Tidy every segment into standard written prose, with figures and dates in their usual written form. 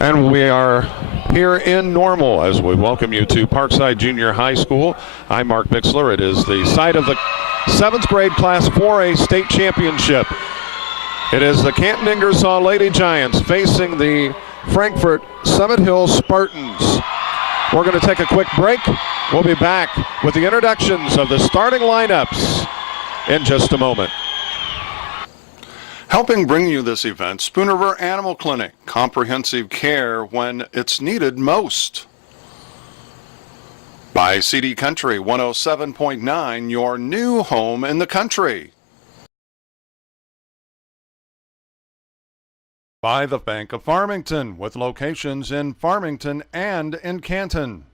And we are here in Normal as we welcome you to Parkside Junior High School. I'm Mark Bixler. It is the site of the 7th grade Class 4A state championship. It is the Canton Ingersoll Lady Giants facing the Frankfort Summit Hill Spartans. We're going to take a quick break. We'll be back with the introductions of the starting lineups in just a moment. Helping bring you this event, Spoon River Animal Clinic, comprehensive care when it's needed most. By CD Country 107.9, your new home in the country. By the Bank of Farmington, with locations in Farmington and in Canton.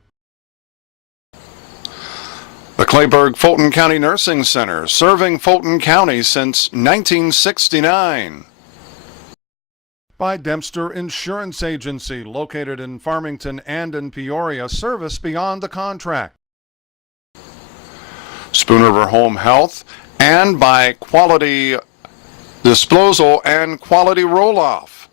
The Clayburgh-Fulton County Nursing Center, serving Fulton County since 1969. By Dempster Insurance Agency, located in Farmington and in Peoria, service beyond the contract. Spoon River Home Health, and by Quality Disposal and Quality Roll-Off.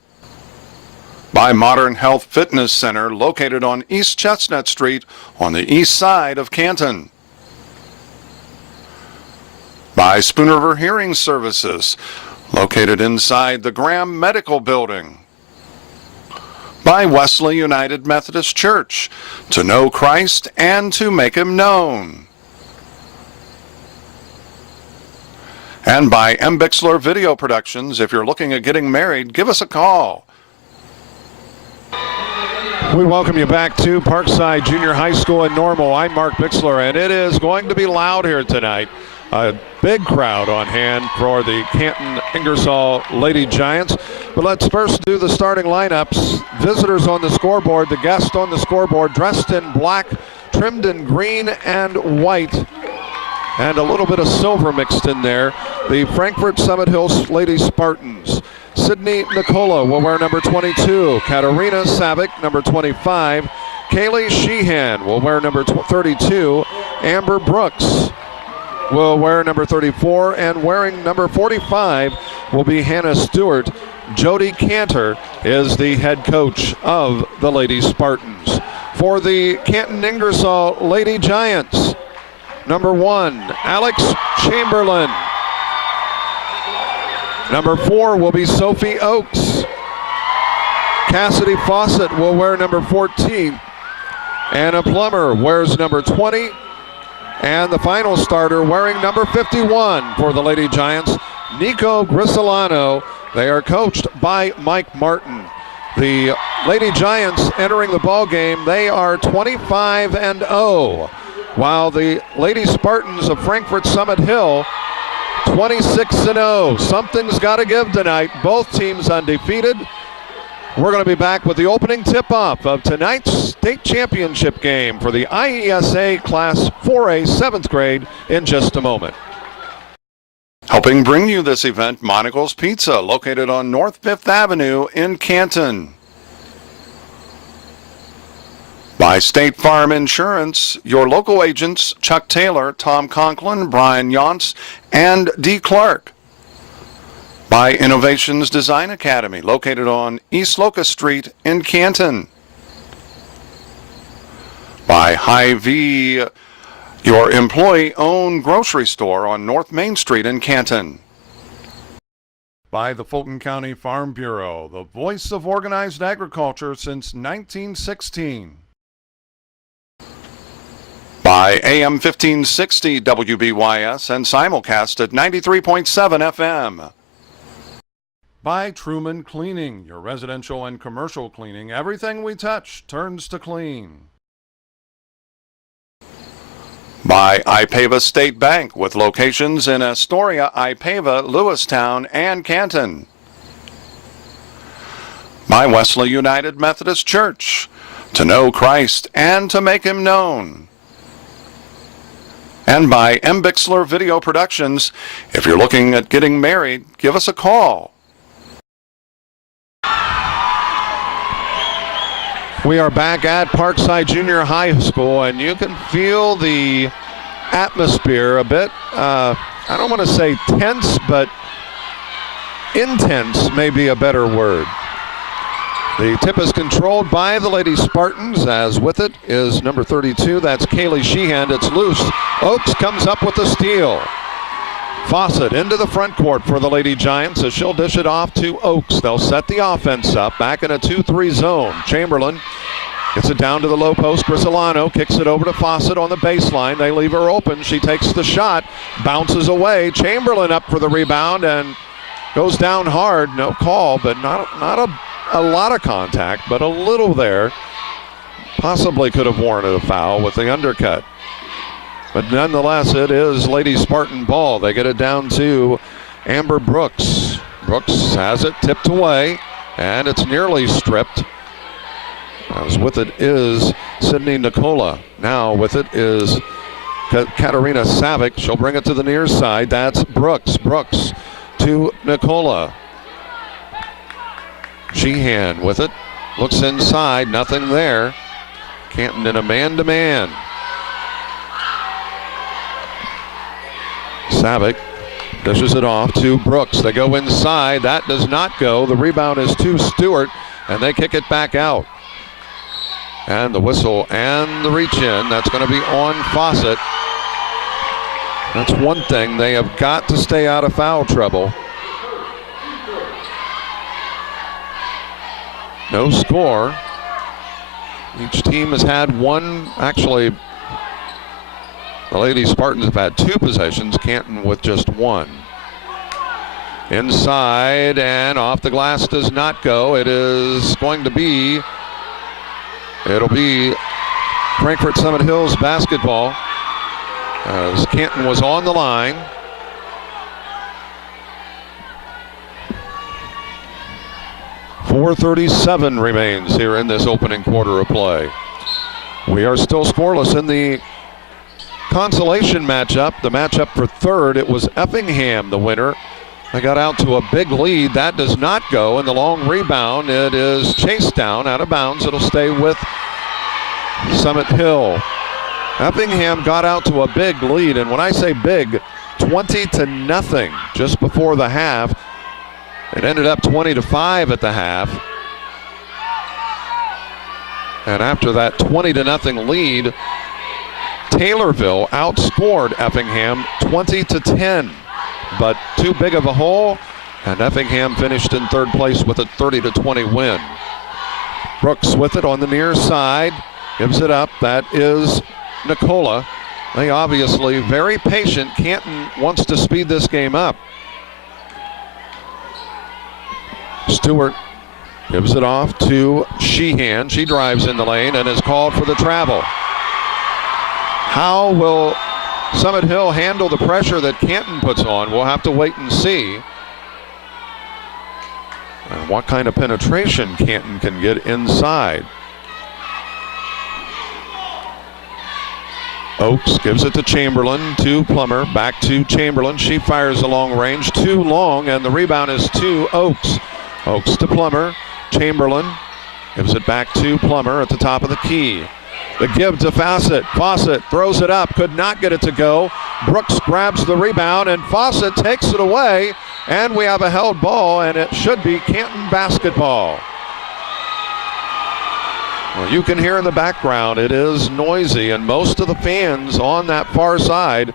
By Modern Health Fitness Center, located on East Chestnut Street on the east side of Canton. By Spoon River Hearing Services, located inside the Graham Medical Building. By Wesley United Methodist Church, to know Christ and to make Him known. And by M. Bixler Video Productions. If you're looking at getting married, give us a call. We welcome you back to Parkside Junior High School in Normal. I'm Mark Bixler, and it is going to be loud here tonight. A big crowd on hand for the Canton Ingersoll Lady Giants. But let's first do the starting lineups. Visitors on the scoreboard, the guests on the scoreboard, dressed in black, trimmed in green and white, and a little bit of silver mixed in there. The Frankfort Summit Hill Lady Spartans. Sydney Nicola will wear number 22. Katarina Savick, number 25. Kaylee Sheehan will wear number 32. Amber Brooks will wear number 34, and wearing number 45 will be Hannah Stewart. Jody Cantor is the head coach of the Lady Spartans. For the Canton Ingersoll Lady Giants, number 1, Alex Chamberlain. Number 4 will be Sophie Oakes. Cassidy Fawcett will wear number 14. Anna Plummer wears number 20. And the final starter wearing number 51 for the Lady Giants, Nico Grisolano. They are coached by Mike Martin. The Lady Giants entering the ball game, they are 25-0, while the Lady Spartans of Frankfort Summit Hill 26-0. Something's got to give tonight. Both teams undefeated. We're going to be back with the opening tip-off of tonight's state championship game for the IESA Class 4A 7th grade in just a moment. Helping bring you this event, Monocle's Pizza, located on North 5th Avenue in Canton. By State Farm Insurance, your local agents Chuck Taylor, Tom Conklin, Brian Yonts, and D. Clark. By Innovations Design Academy, located on East Locust Street in Canton. By Hy-Vee, your employee-owned grocery store on North Main Street in Canton. By the Fulton County Farm Bureau, the voice of organized agriculture since 1916. By AM 1560 WBYS and simulcast at 93.7 FM. By Truman Cleaning, your residential and commercial cleaning. Everything we touch turns to clean. By Ipava State Bank, with locations in Astoria, Ipava, Lewistown, and Canton. By Wesley United Methodist Church, to know Christ and to make Him known. And by M. Bixler Video Productions. If you're looking at getting married, give us a call. We are back at Parkside Junior High School, and you can feel the atmosphere a bit, I don't want to say tense, but intense may be a better word. The tip is controlled by the Lady Spartans, as with it is number 32. That's Kaylee Sheehan. It's loose. Oaks comes up with the steal. Fawcett into the front court for the Lady Giants as she'll dish it off to Oaks. They'll set the offense up back in a 2-3 zone. Chamberlain gets it down to the low post. Grisolano kicks it over to Fawcett on the baseline. They leave her open. She takes the shot, bounces away. Chamberlain up for the rebound and goes down hard. No call, but not a lot of contact, but a little there. Possibly could have warranted a foul with the undercut. But nonetheless, it is Lady Spartan ball. They get it down to Amber Brooks. Brooks has it tipped away, and it's nearly stripped. As with it is Sydney Nicola. Now with it is Katarina Savick. She'll bring it to the near side. That's Brooks. Brooks to Nicola. Sheehan with it. Looks inside. Nothing there. Canton in a man-to-man. Savick dishes it off to Brooks. They go inside. That does not go. The rebound is to Stewart, and they kick it back out. And the whistle and the reach in. That's going to be on Fawcett. That's one thing. They have got to stay out of foul trouble. No score. Each team has had one. Actually, the Lady Spartans have had two possessions. Canton with just one. Inside and off the glass does not go. It'll be Frankfort Summit Hills basketball as Canton was on the line. .437 remains here in this opening quarter of play. We are still scoreless in the consolation matchup. The matchup for third, it was Effingham the winner. They got out to a big lead. That does not go. And the long rebound, it is chased down out of bounds. It'll stay with Summit Hill. Effingham got out to a big lead. And when I say big, 20-0 just before the half. It ended up 20-5 at the half. And after that 20-0 lead, Taylorville outscored Effingham 20-10. But too big of a hole, and Effingham finished in third place with a 30-20 win. Brooks with it on the near side, gives it up. That is Nicola. They obviously very patient. Canton wants to speed this game up. Stewart gives it off to Sheehan. She drives in the lane and is called for the travel. How will Summit Hill handle the pressure that Canton puts on? We'll have to wait and see. And what kind of penetration Canton can get inside. Oaks gives it to Chamberlain, to Plummer, back to Chamberlain. She fires a long range, too long, and the rebound is to Oaks. Oaks to Plummer. Chamberlain gives it back to Plummer at the top of the key. The give to Fawcett. Fawcett throws it up, could not get it to go. Brooks grabs the rebound, and Fawcett takes it away. And we have a held ball, and it should be Canton basketball. Well, you can hear in the background, it is noisy, and most of the fans on that far side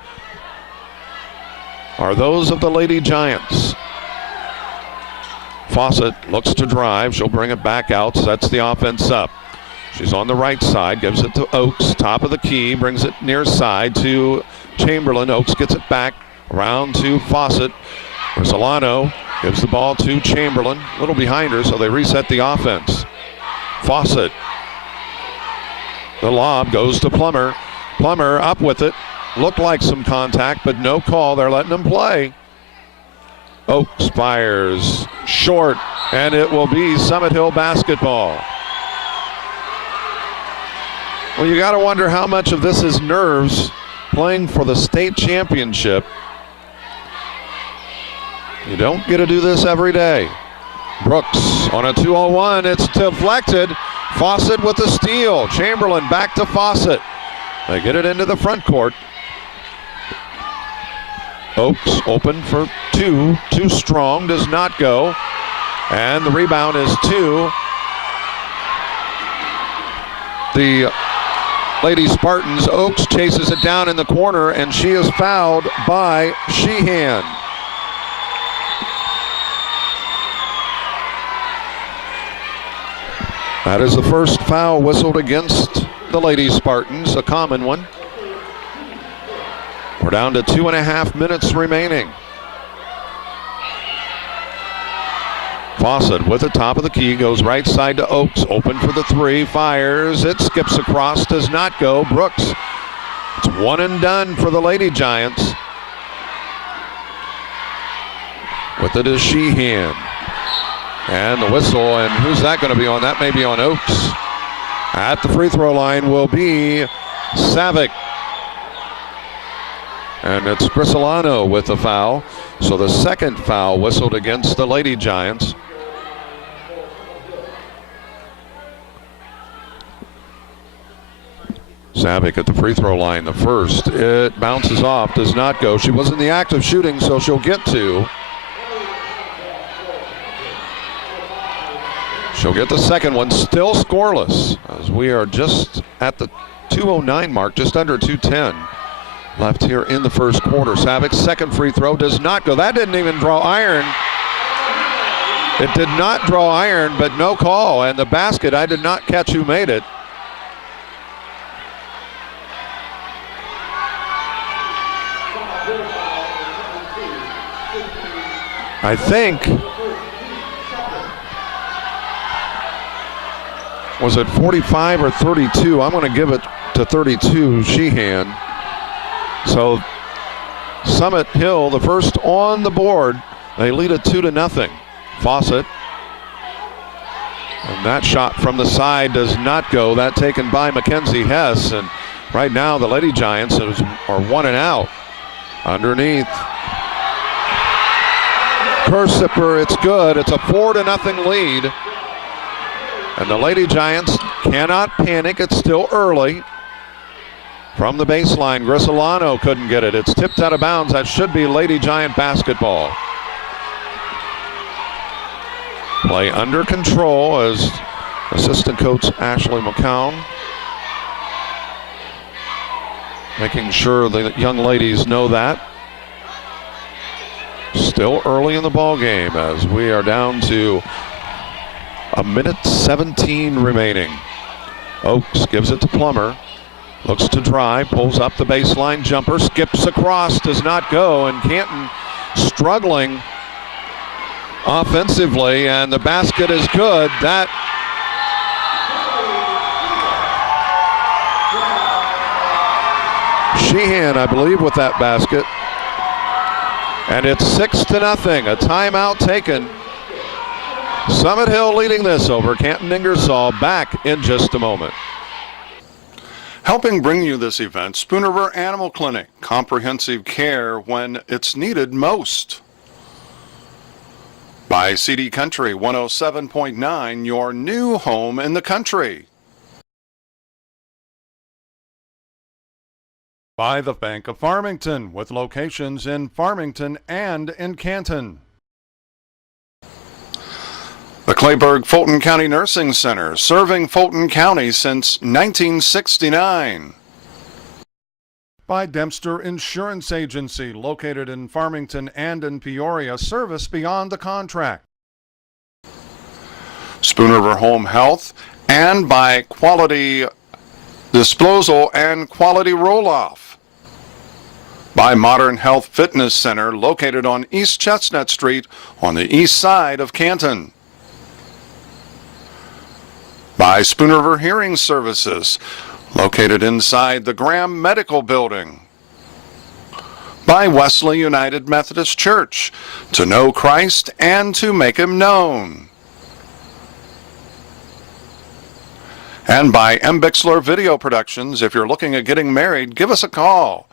are those of the Lady Giants. Fawcett looks to drive. She'll bring it back out, sets the offense up. She's on the right side, gives it to Oaks, top of the key, brings it near side to Chamberlain. Oaks gets it back around to Fawcett. Solano gives the ball to Chamberlain, a little behind her, so they reset the offense. Fawcett. The lob goes to Plummer. Plummer up with it. Looked like some contact, but no call. They're letting him play. Oaks fires short, and it will be Summit Hill basketball. Well, you got to wonder how much of this is nerves playing for the state championship. You don't get to do this every day. Brooks on a 2-on-1. It's deflected. Fawcett with the steal. Chamberlain back to Fawcett. They get it into the front court. Oaks open for two. Too strong, does not go. And the rebound is to the Lady Spartans. Oaks chases it down in the corner, and she is fouled by Sheehan. That is the first foul whistled against the Lady Spartans, a common one. We're down to 2.5 minutes remaining. Fawcett with the top of the key, goes right side to Oaks, open for the three, fires, it skips across, does not go. Brooks, it's one and done for the Lady Giants. With it is Sheehan. And the whistle, and who's that going to be on? That may be on Oaks. At the free throw line will be Savick. And it's Grisolano with the foul. So the second foul whistled against the Lady Giants. Savick at the free throw line, the first. It bounces off, does not go. She was in the act of shooting, so she'll get two. She'll get the second one, still scoreless, as we are just at the 2:09 mark, just under 2:10 left here in the first quarter. Savick's second free throw does not go. That didn't even draw iron. It did not draw iron, but no call. And the basket, I did not catch who made it. I think, was it 45 or 32? I'm going to give it to 32, Sheehan. So Summit Hill, the first on the board. They lead it 2-0. Fawcett. And that shot from the side does not go. That taken by Mackenzie Hess. And right now the Lady Giants are 1 and out. Underneath. Persipper, it's good. It's a 4-0 lead. And the Lady Giants cannot panic. It's still early. From the baseline, Grisolano couldn't get it. It's tipped out of bounds. That should be Lady Giant basketball. Play under control as assistant coach Ashley McCown making sure the young ladies know that. Still early in the ball game as we are down to 1:17 remaining. Oaks gives it to Plummer. Looks to drive, pulls up the baseline jumper, skips across, does not go, and Canton struggling offensively, and the basket is good. That Sheehan, I believe, with that basket. And it's 6-0, a timeout taken. Summit Hill leading this over Canton Ingersoll. Back in just a moment. Helping bring you this event, Spoon River Animal Clinic, comprehensive care when it's needed most. By CD Country 107.9, your new home in the country. By the Bank of Farmington, with locations in Farmington and in Canton. The Clayburgh-Fulton County Nursing Center, serving Fulton County since 1969. By Dempster Insurance Agency, located in Farmington and in Peoria, service beyond the contract. Spoon River Home Health, and by Quality Disposal and Quality Roll-Off. By Modern Health Fitness Center, located on East Chestnut Street on the east side of Canton. By Spoon River Hearing Services, located inside the Graham Medical Building. By Wesley United Methodist Church, to know Christ and to make Him known. And by M. Bixler Video Productions. If you're looking at getting married, give us a call.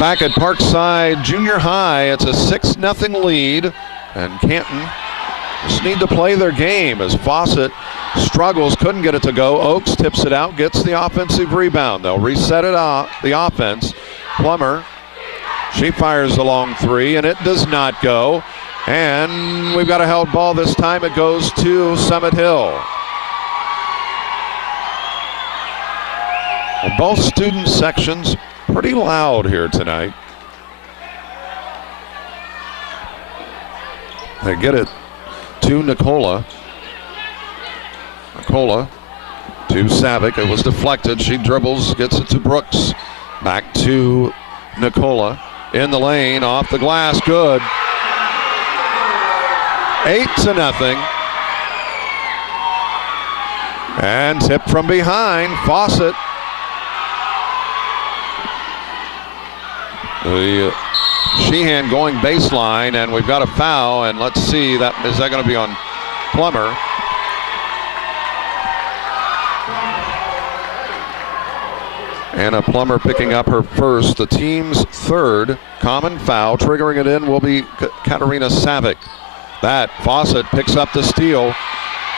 Back at Parkside Junior High, it's a 6-0 lead. And Canton just need to play their game as Fawcett struggles, couldn't get it to go. Oaks tips it out, gets the offensive rebound. They'll reset it out, the offense. Plummer, she fires the long three, and it does not go. And we've got a held ball this time. It goes to Summit Hill. Well, both student sections pretty loud here tonight. They get it to Nicola. Nicola to Savick. It was deflected. She dribbles, gets it to Brooks. Back to Nicola. In the lane, off the glass, good. 8-0. And tipped from behind, Fawcett. The Sheehan going baseline, and we've got a foul, and let's see, is that going to be on Plummer? Anna Plummer picking up her first, the team's third common foul. Triggering it in will be Katarina Savick. That Fawcett picks up the steal.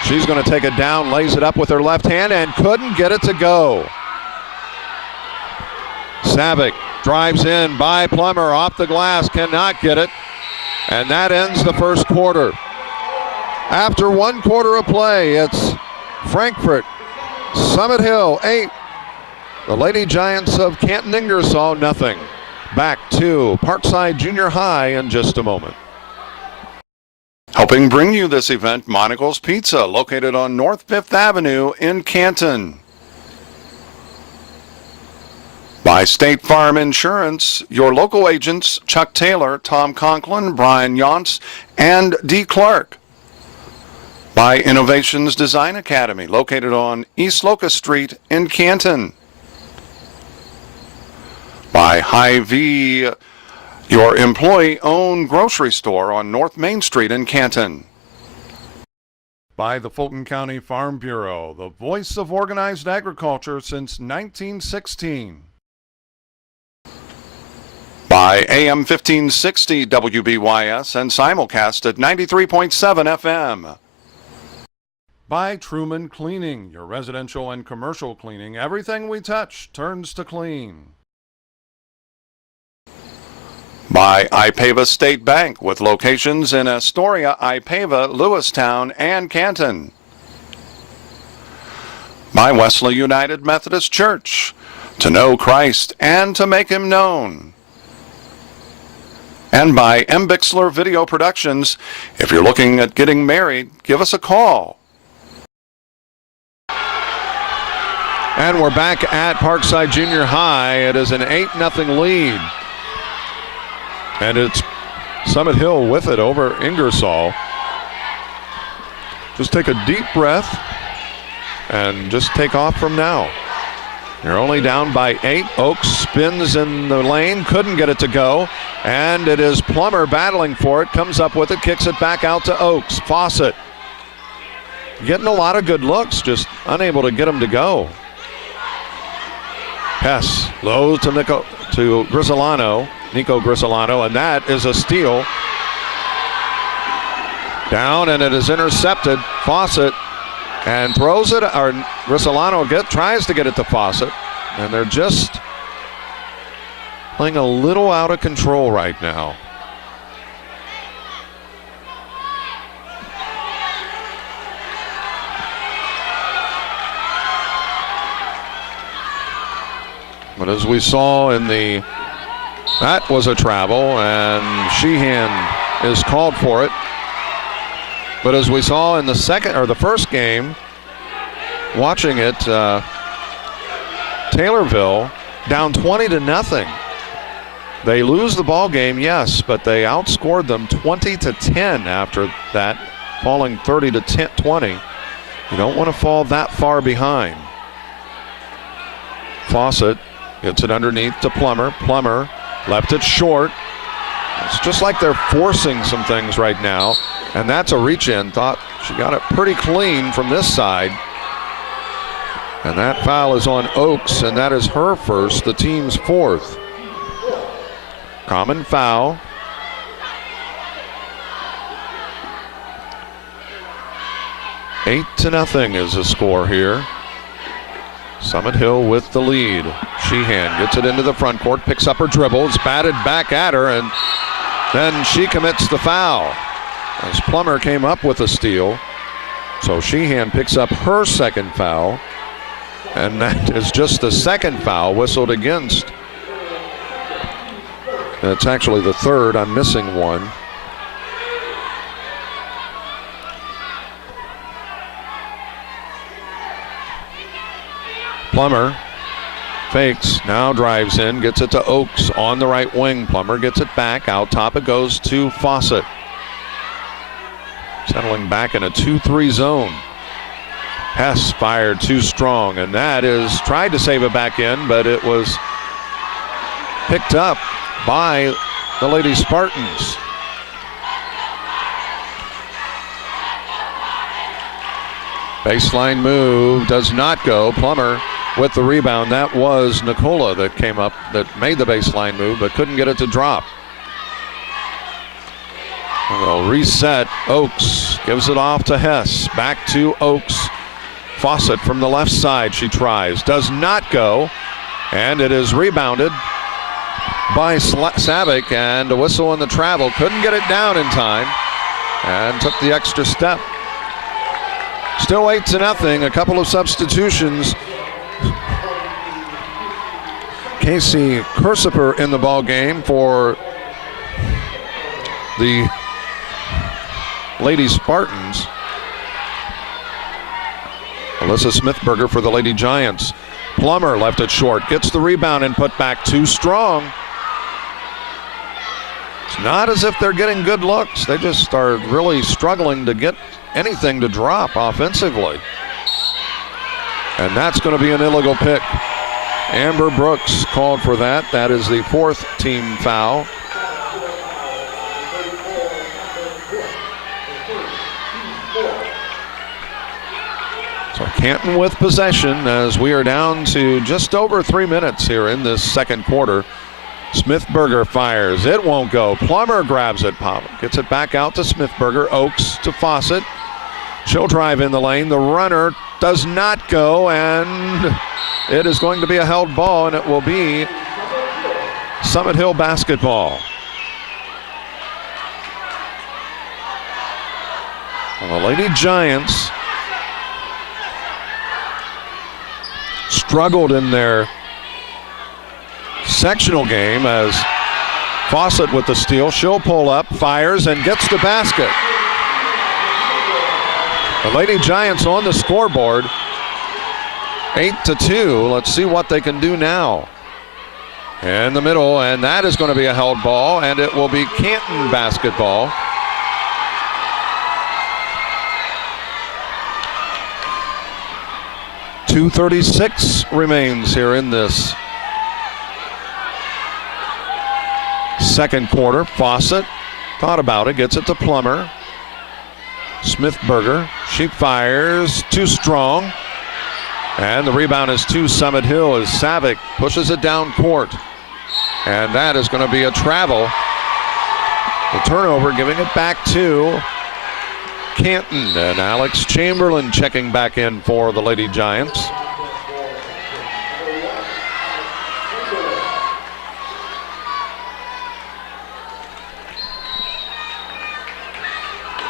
She's going to take it down, lays it up with her left hand, and couldn't get it to go. Savick drives in by Plummer, off the glass, cannot get it. And that ends the first quarter. After 1 quarter of play, it's Frankfort, Summit Hill 8. The Lady Giants of Canton Ingersoll, nothing. Back to Parkside Junior High in just a moment. Helping bring you this event, Monocle's Pizza, located on North 5th Avenue in Canton. By State Farm Insurance, your local agents Chuck Taylor, Tom Conklin, Brian Yonts, and D. Clark. By Innovations Design Academy, located on East Locust Street in Canton. By Hy-Vee, your employee-owned grocery store on North Main Street in Canton. By the Fulton County Farm Bureau, the voice of organized agriculture since 1916. By AM 1560 WBYS and simulcast at 93.7 FM. By Truman Cleaning, your residential and commercial cleaning. Everything we touch turns to clean. By Ipava State Bank, with locations in Astoria, Ipava, Lewistown, and Canton. By Wesley United Methodist Church, to know Christ and to make him known. And by M. Bixler Video Productions. If you're looking at getting married, give us a call. And we're back at Parkside Junior High. It is an 8-0 lead. And it's Summit Hill with it over Ingersoll. Just take a deep breath and just take off from now. You're only down by 8. Oaks spins in the lane, couldn't get it to go. And it is Plummer battling for it, comes up with it, kicks it back out to Oaks. Fawcett getting a lot of good looks, just unable to get them to go. Hess low to Nico Grisolano, and that is a steal. Down, and it is intercepted. Fawcett and throws it, or Grisolano tries to get it to Fawcett, and they're just playing a little out of control right now. But as we saw in that was a travel, and Sheehan is called for it. But as we saw in the first game, watching it, Taylorville down 20-0. They lose the ball game, yes, but they outscored them 20-10 after that, falling 30-20. You don't want to fall that far behind. Fawcett gets it underneath to Plummer. Plummer left it short. It's just like they're forcing some things right now. And that's a reach in. Thought she got it pretty clean from this side. And that foul is on Oaks, and that is her first, the team's fourth. Common foul. Eight to nothing is the score here. Summit Hill with the lead. Sheehan gets it into the front court, picks up her dribble, it's batted back at her, and then she commits the foul. as Plummer came up with a steal. So Sheehan picks up her second foul, and that is just the second foul whistled against. That's actually the third. I'm missing one. Plummer fakes, now drives in, gets it to Oakes on the right wing. Plummer gets it back, out top it goes to Fawcett. Settling back in a 2-3 zone. Hess fired too strong, and that is tried to save it back in, but it was picked up by the Lady Spartans. Baseline move does not go. Plummer with the rebound. That was Nicola that came up, that made the baseline move, but couldn't get it to drop. They'll reset. Oakes gives it off to Hess. Back to Oakes. Fawcett from the left side. She tries. Does not go. And it is rebounded by Savick, and a whistle on the travel. Couldn't get it down in time and took the extra step. Still 8-0. A couple of substitutions. Casey Cursiper in the ball game for the Lady Spartans. Alyssa Smithberger for the Lady Giants. Plummer left it short, gets the rebound and put back too strong. It's not as if they're getting good looks. They just are really struggling to get anything to drop offensively. And that's going to be an illegal pick. Amber Brooks called for that. That is the fourth team foul. So Canton with possession as we are down to just over 3 minutes here in this second quarter. Smithberger fires. It won't go. Plummer grabs it. Gets it back out to Smithberger. Oakes to Fawcett. She'll drive in the lane. The runner does not go, and it is going to be a held ball, and it will be Summit Hill basketball. Well, the Lady Giants struggled in their sectional game as Fawcett with the steal. She'll pull up, fires, and gets the basket. The Lady Giants on the scoreboard, 8-2. Let's see what they can do now. In the middle, and that is going to be a held ball, and it will be Canton basketball. .236 remains here in this second quarter. Fawcett thought about it, gets it to Plummer. Smithberger, she fires too strong, and the rebound is to Summit Hill as Savick pushes it down court, and that is going to be a travel. The turnover, giving it back to Canton, and Alex Chamberlain checking back in for the Lady Giants.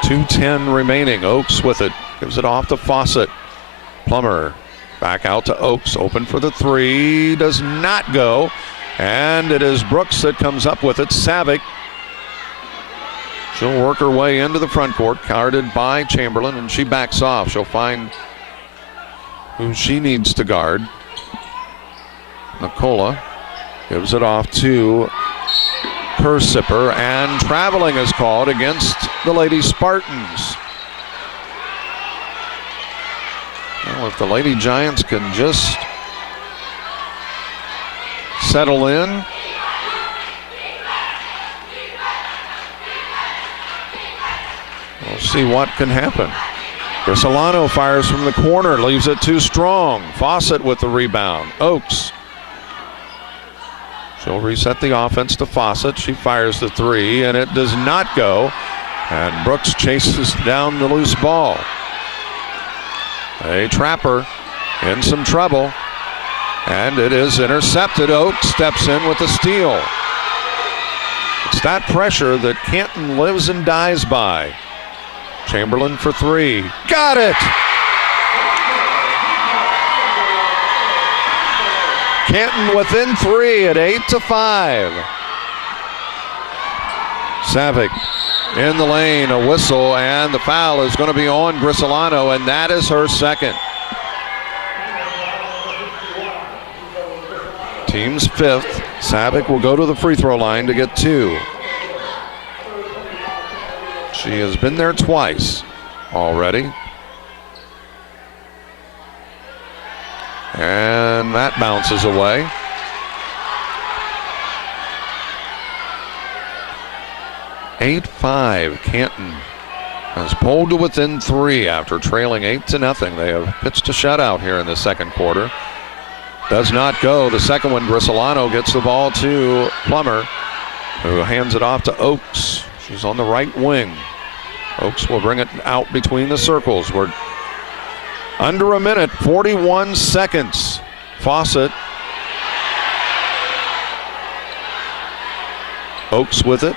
.210 remaining. Oakes with it, gives it off to Fawcett. Plummer back out to Oakes, open for the three, does not go, and it is Brooks that comes up with it. Savick, she'll work her way into the front court, guarded by Chamberlain, and she backs off. She'll find who she needs to guard. Nicola gives it off to Cursiper, and traveling is called against the Lady Spartans. Well, if the Lady Giants can just settle in. We'll see what can happen. Grisolano fires from the corner, leaves it too strong. Fawcett with the rebound. Oakes. She'll reset the offense to Fawcett. She fires the three, and it does not go. And Brooks chases down the loose ball. A trapper in some trouble, and it is intercepted. Oakes steps in with the steal. It's that pressure that Canton lives and dies by. Chamberlain for three. Got it! Canton within three at 8-5. Savick in the lane, a whistle, and the foul is going to be on Grisolano, and that is her second. Team's fifth. Savick will go to the free throw line to get two. She has been there twice already. And that bounces away. Eight 5. Canton has pulled to within three after trailing 8-0. They have pitched a shutout here in the second quarter. Does not go. The second one, Grisolano gets the ball to Plummer, who hands it off to Oakes. She's on the right wing. Oakes will bring it out between the circles. We're under a minute, 41 seconds. Fawcett. Oakes with it.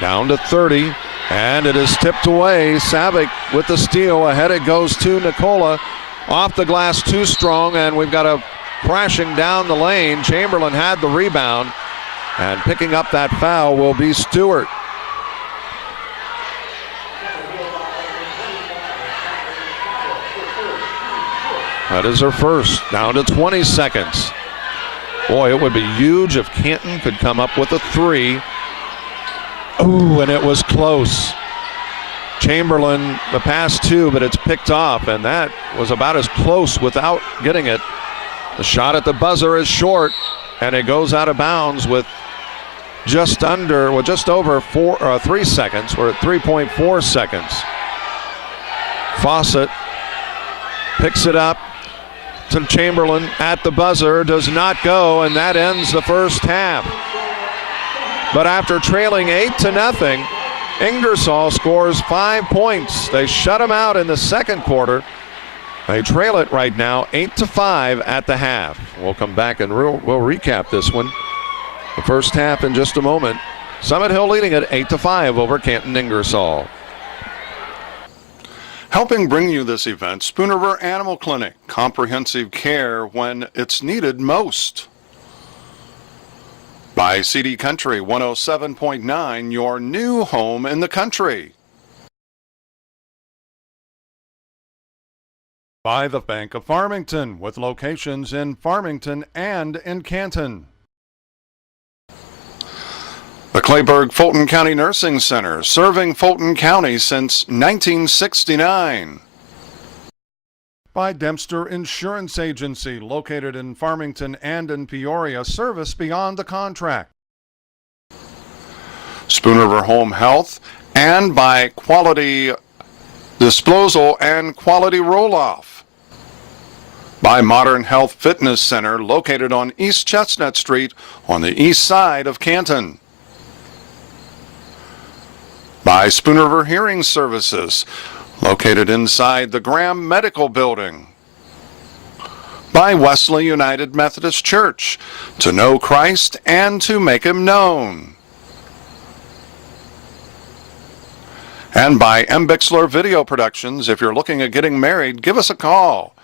Down to 30, and it is tipped away. Savick with the steal. Ahead it goes to Nicola. Off the glass too strong, and we've got a crashing down the lane. Chamberlain had the rebound, and picking up that foul will be Stewart. That is her first. Down to 20 seconds. Boy, it would be huge if Canton could come up with a three. Ooh, and it was close. Chamberlain, the pass too, but it's picked off, and that was about as close without getting it. The shot at the buzzer is short, and it goes out of bounds with just over 3 seconds. We're at 3.4 seconds. Fawcett picks it up to Chamberlain at the buzzer, does not go, and that ends the first half. But after trailing 8-0, Ingersoll scores 5 points. They shut them out in the second quarter. They trail it right now 8-5 at the half. We'll come back and we'll recap this one. The first half in just a moment. Summit Hill leading it 8-5 over Canton Ingersoll. Helping bring you this event, Spoon River Animal Clinic. Comprehensive care when it's needed most. By CD Country 107.9, your new home in the country. By the Bank of Farmington, with locations in Farmington and in Canton. The Clayburgh-Fulton County Nursing Center, serving Fulton County since 1969. By Dempster Insurance Agency, located in Farmington and in Peoria, service beyond the contract. Spoon River Home Health, and by Quality Disposal and Quality Roll-Off. By Modern Health Fitness Center, located on East Chestnut Street on the east side of Canton. By Spoon River Hearing Services, located inside the Graham Medical Building. By Wesley United Methodist Church, to know Christ and to make Him known. And by M. Bixler Video Productions. If you're looking at getting married, give us a call.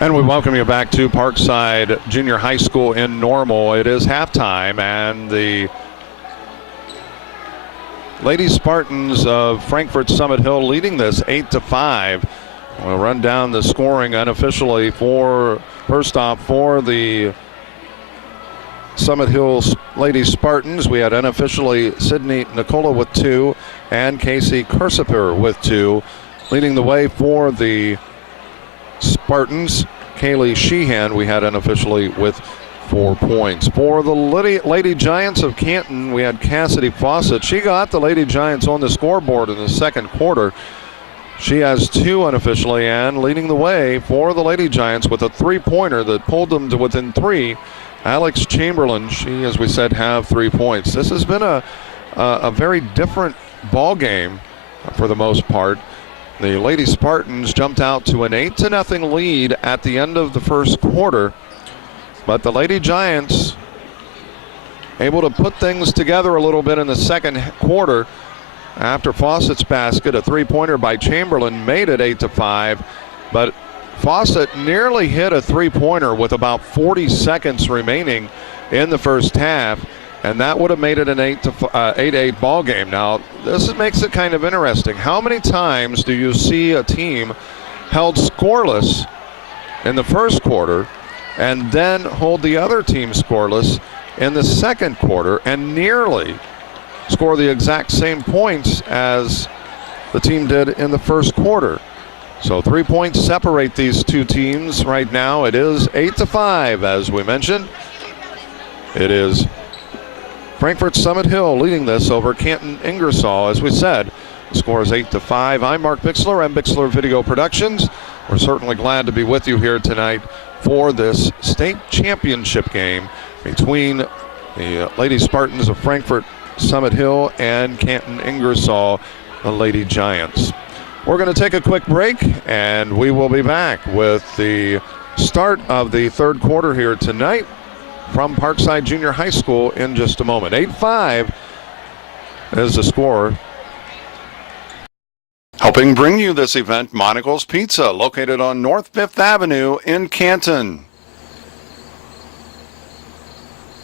And we welcome you back to Parkside Junior High School in Normal. It is halftime, and the Lady Spartans of Frankfort Summit Hill leading this 8-5. We'll run down the scoring unofficially for the Summit Hill Lady Spartans. We had unofficially Sydney Nicola with 2 and Casey Cursiper with 2. Leading the way for the Spartans, Kaylee Sheehan, we had unofficially with 4 points. For the Lady Giants of Canton, we had Cassidy Fawcett. She got the Lady Giants on the scoreboard in the second quarter. She has 2 unofficially, and leading the way for the Lady Giants with a 3-pointer that pulled them to within 3. Alex Chamberlain, she, as we said, have 3 points. This has been a very different ball game for the most part. The Lady Spartans jumped out to an 8-0 lead at the end of the first quarter. But the Lady Giants able to put things together a little bit in the second quarter after Fawcett's basket. A three-pointer by Chamberlain made it 8-5, but Fawcett nearly hit a three-pointer with about 40 seconds remaining in the first half, and that would have made it an 8-8 ball game. Now, this makes it kind of interesting. How many times do you see a team held scoreless in the first quarter and then hold the other team scoreless in the second quarter and nearly score the exact same points as the team did in the first quarter? So 3 points separate these two teams right now. It is 8-5, as we mentioned. It is Frankfort Summit Hill leading this over Canton Ingersoll. As we said, the score is 8-5. I'm Mark Bixler and Bixler Video Productions. We're certainly glad to be with you here tonight for this state championship game between the Lady Spartans of Frankfort Summit Hill and Canton Ingersoll, the Lady Giants. We're going to take a quick break, and we will be back with the start of the third quarter here tonight from Parkside Junior High School in just a moment. 8-5 is the score. Helping bring you this event, Monocle's Pizza, located on North 5th Avenue in Canton.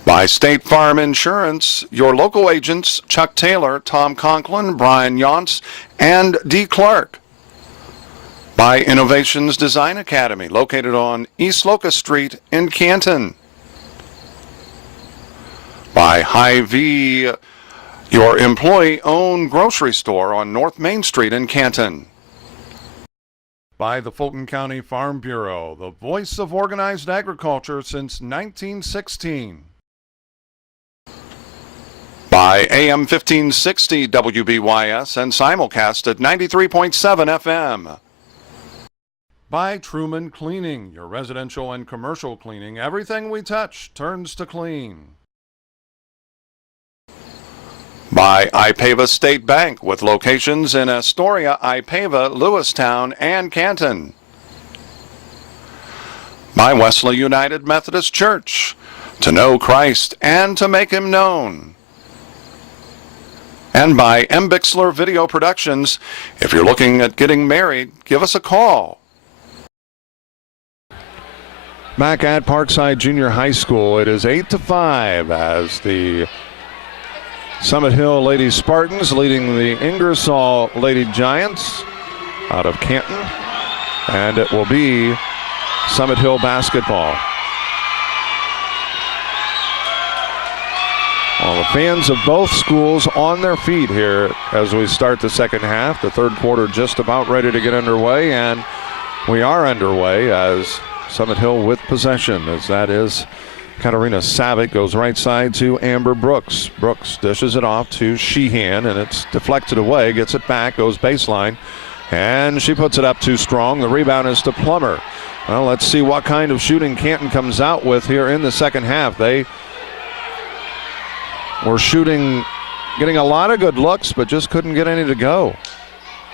By State Farm Insurance, your local agents Chuck Taylor, Tom Conklin, Brian Yonts, and D. Clark. By Innovations Design Academy, located on East Locust Street in Canton. By Hy-Vee, your employee-owned grocery store on North Main Street in Canton. By the Fulton County Farm Bureau, the voice of organized agriculture since 1916. By AM 1560 WBYS and simulcast at 93.7 FM. By Truman Cleaning, your residential and commercial cleaning. Everything we touch turns to clean. By Ipava State Bank, with locations in Astoria, Ipava, Lewistown, and Canton. By Wesley United Methodist Church, to know Christ and to make him known. And by M. Bixler Video Productions. If you're looking at getting married, give us a call. Back at Parkside Junior High School, it is 8-5 as the Summit Hill Lady Spartans leading the Ingersoll Lady Giants out of Canton. And it will be Summit Hill basketball. All the fans of both schools on their feet here as we start the second half. The third quarter just about ready to get underway, and we are underway as Summit Hill with possession, as that is Katarina Savick goes right side to Amber Brooks. Brooks dishes it off to Sheehan, and it's deflected away, gets it back, goes baseline, and she puts it up too strong. The rebound is to Plummer. Well, let's see what kind of shooting Canton comes out with here in the second half. They were shooting, getting a lot of good looks, but just couldn't get any to go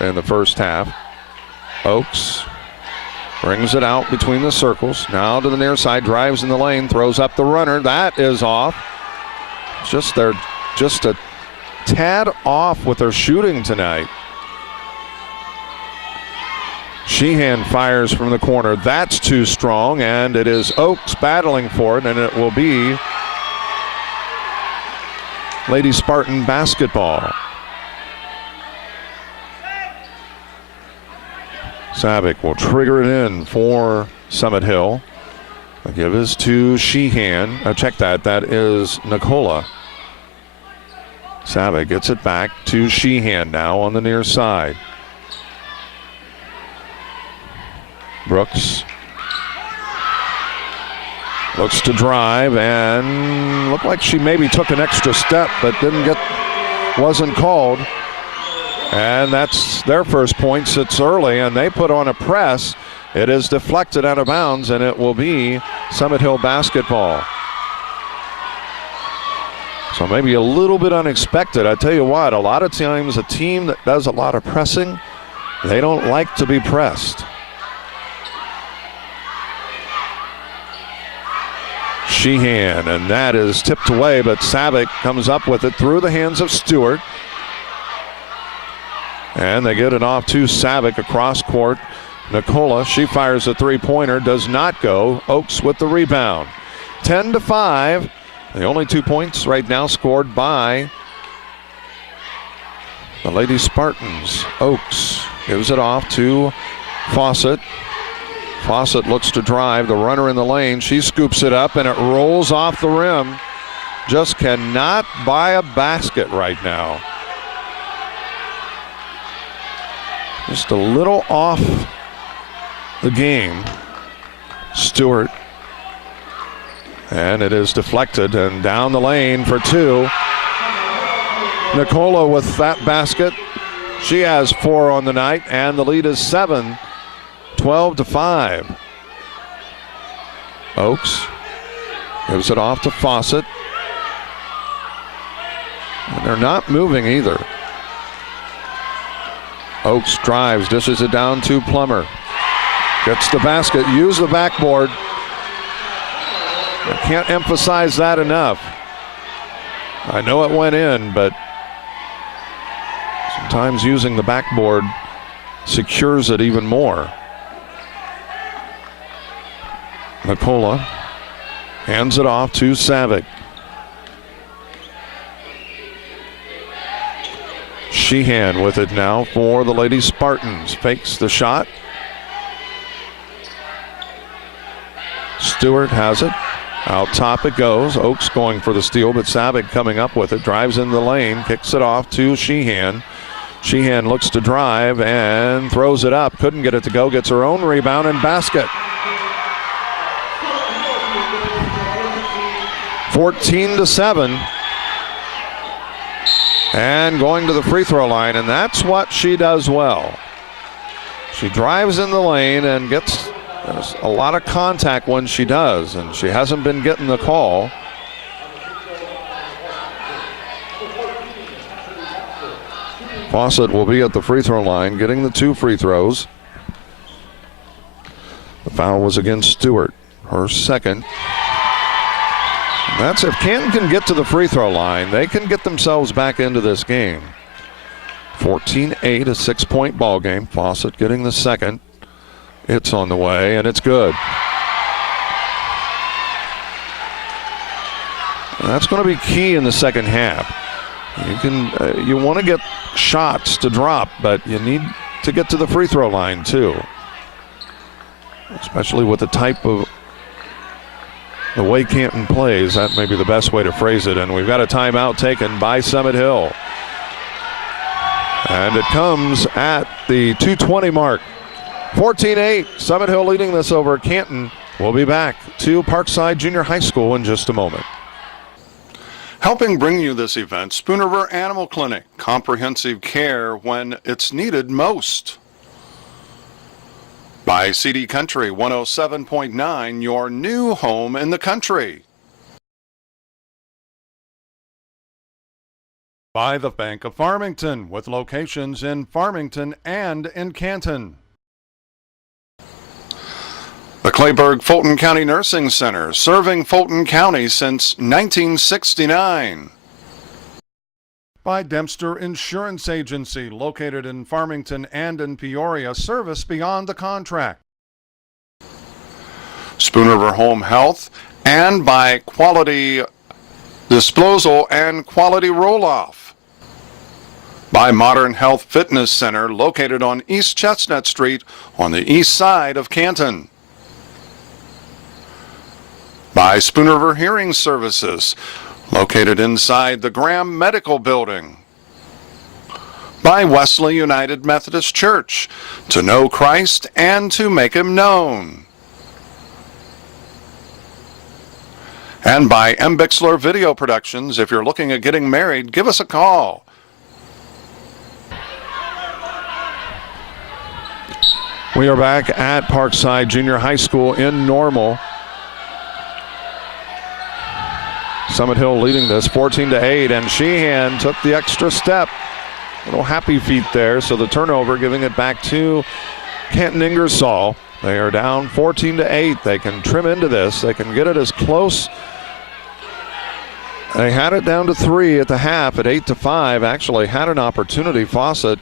in the first half. Oakes brings it out between the circles. Now to the near side, drives in the lane, throws up the runner. That is off. They're just a tad off with their shooting tonight. Sheehan fires from the corner. That's too strong, and it is Oakes battling for it, and it will be Lady Spartan basketball. Savick will trigger it in for Summit Hill. The give is to Sheehan. Check that. That is Nicola. Savick gets it back to Sheehan now on the near side. Brooks looks to drive and looked like she maybe took an extra step, but wasn't called. And that's their first points. It's early, and they put on a press. It is deflected out of bounds, and it will be Summit Hill basketball. So maybe a little bit unexpected. I tell you what, a lot of times a team that does a lot of pressing, they don't like to be pressed. Sheehan, and that is tipped away, but Savick comes up with it through the hands of Stewart. And they get it off to Savick across court. Nicola, she fires a three-pointer, does not go. Oaks with the rebound. 10-5. The only 2 points right now scored by the Lady Spartans. Oaks gives it off to Fawcett. Fawcett looks to drive, the runner in the lane. She scoops it up and it rolls off the rim. Just cannot buy a basket right now. Just a little off the game. Stewart. And it is deflected and down the lane for two. Nicola with that basket. She has 4 on the night, and the lead is 7, 12-5. Oaks gives it off to Fawcett. And they're not moving either. Oaks drives, dishes it down to Plummer. Gets the basket, use the backboard. I can't emphasize that enough. I know it went in, but sometimes using the backboard secures it even more. Nicola hands it off to Savick. Sheehan with it now for the Lady Spartans. Fakes the shot. Stewart has it. Out top it goes. Oaks going for the steal, but Savick coming up with it. Drives in the lane, kicks it off to Sheehan. Sheehan looks to drive and throws it up. Couldn't get it to go. Gets her own rebound and basket. 14-7. And going to the free throw line, and that's what she does well. She drives in the lane and gets a lot of contact when she does, and she hasn't been getting the call. Fawcett will be at the free throw line, getting the 2 free throws. The foul was against Stewart, her second. That's if Canton can get to the free throw line, they can get themselves back into this game. 14-8, a 6-point ball game. Fawcett getting the second. It's on the way, and it's good. And that's going to be key in the second half. You want to get shots to drop, but you need to get to the free throw line too. Especially with the type of the way Canton plays, that may be the best way to phrase it. And we've got a timeout taken by Summit Hill. And it comes at the 2:20 mark. 14-8, Summit Hill leading this over Canton. We'll be back to Parkside Junior High School in just a moment. Helping bring you this event, Spoon River Animal Clinic, comprehensive care when it's needed most. By CD Country 107.9, your new home in the country. By the Bank of Farmington, with locations in Farmington and in Canton. The Clayburgh-Fulton County Nursing Center, serving Fulton County since 1969. By Dempster Insurance Agency, located in Farmington and in Peoria, service beyond the contract. Spoon River Home Health, and by Quality Disposal and Quality Roll-Off. By Modern Health Fitness Center, located on East Chestnut Street on the east side of Canton. By Spoon River Hearing Services, located inside the Graham Medical Building. By Wesley United Methodist Church, to know Christ and to make Him known. And by M. Bixler Video Productions. If you're looking at getting married, give us a call. We are back at Parkside Junior High School in Normal. Summit Hill leading this 14-8, and Sheehan took the extra step. Little happy feet there, so the turnover giving it back to Canton Ingersoll. They are down 14-8. They can trim into this. They can get it as close They had it down to 3 at the half at 8-5. Actually had an opportunity. Fawcett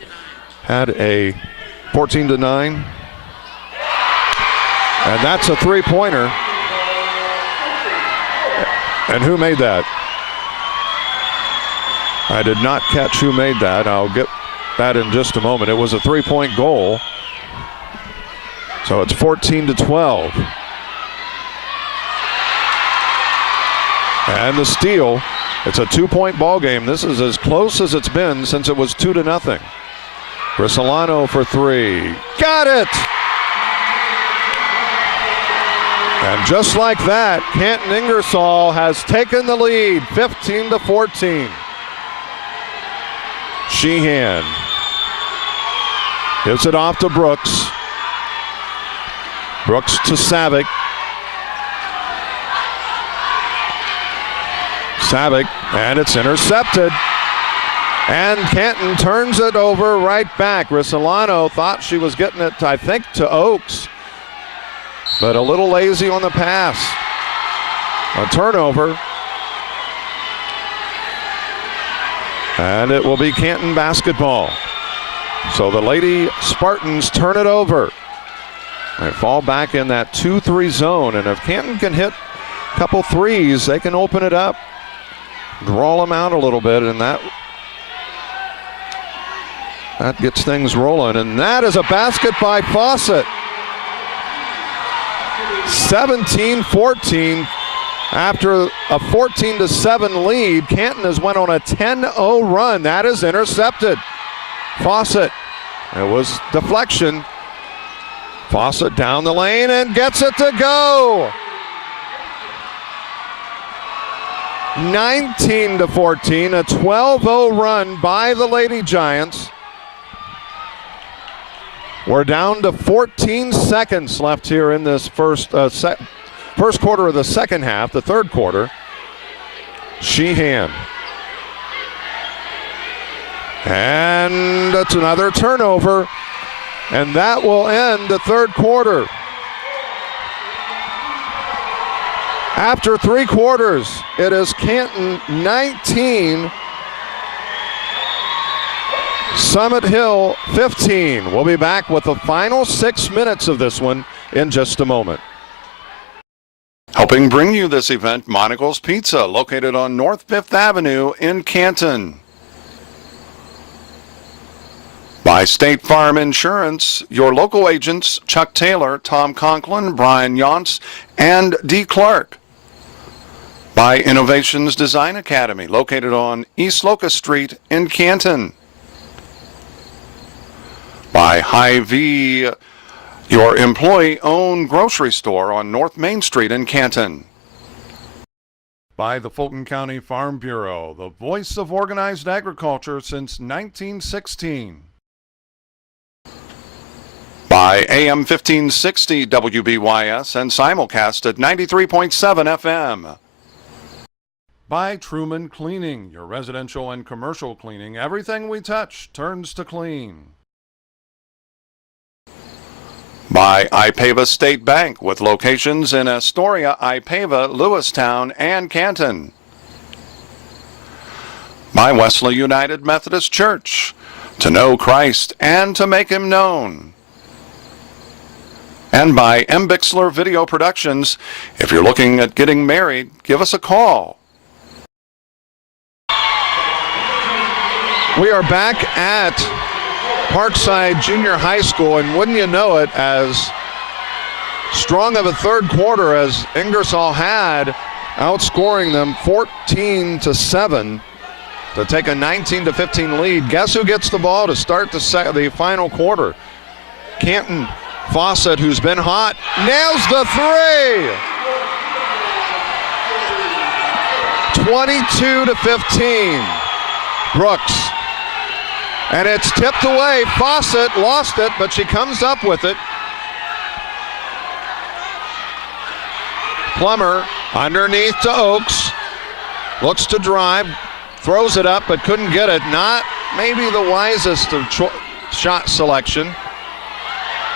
had a 14-9. And that's a three-pointer. And who made that? I did not catch who made that. I'll get that in just a moment. It was a three-point goal. So it's 14-12. And the steal. It's a 2-point ball game. This is as close as it's been since it was 2-0. Grisolano for 3. Got it! And just like that, Canton Ingersoll has taken the lead, 15-14. Sheehan gives it off to Brooks. Brooks to Savick. Savick, and it's intercepted. And Canton turns it over right back. Grisolano thought she was getting it, I think, to Oakes, but a little lazy on the pass. A turnover. And it will be Canton basketball. So the Lady Spartans turn it over. They fall back in that 2-3 zone, and if Canton can hit a couple threes, they can open it up, draw them out a little bit, and that gets things rolling. And that is a basket by Fawcett. 17-14. After a 14-7 lead, Canton has went on a 10-0 run. That is intercepted. Fawcett, it was deflection. Fawcett down the lane and gets it to go. 19-14, a 12-0 run by the Lady Giants. We're down to 14 seconds left here in this first quarter of the second half, the third quarter. Sheehan. And it's another turnover, and that will end the third quarter. After 3 quarters, it is Canton 19, Summit Hill 15. We'll be back with the final 6 minutes of this one in just a moment. Helping bring you this event, Monocle's Pizza, located on North 5th Avenue in Canton. By State Farm Insurance, your local agents Chuck Taylor, Tom Conklin, Brian Yonts, and D. Clark. By Innovations Design Academy, located on East Locust Street in Canton. By Hy-Vee, your employee-owned grocery store on North Main Street in Canton. By the Fulton County Farm Bureau, the voice of organized agriculture since 1916. By AM 1560 WBYS and simulcast at 93.7 FM. By Truman Cleaning, your residential and commercial cleaning. Everything we touch turns to clean. By Ipava State Bank, with locations in Astoria, Ipava, Lewistown, and Canton. By Wesley United Methodist Church, to know Christ and to make him known. And by M. Bixler Video Productions. If you're looking at getting married, give us a call. We are back at Parkside Junior High School, and wouldn't you know it, as strong of a third quarter as Ingersoll had, outscoring them 14-7 to take a 19-15 lead. Guess who gets the ball to start the final quarter? Canton. Fawcett, who's been hot, nails the three. 22-15. Brooks. And it's tipped away. Fawcett lost it, but she comes up with it. Plummer underneath to Oakes. Looks to drive. Throws it up, but couldn't get it. Not maybe the wisest of shot selection.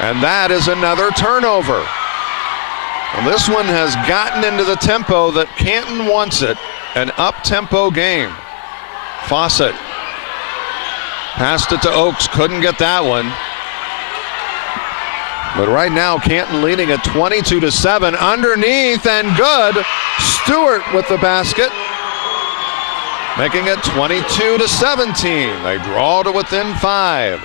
And that is another turnover. And this one has gotten into the tempo that Canton wants it. an up-tempo game. Fawcett passed it to Oakes, couldn't get that one. But right now, Canton leading at 22-7. Underneath and good. Stewart with the basket, making it 22-17. They draw to within 5.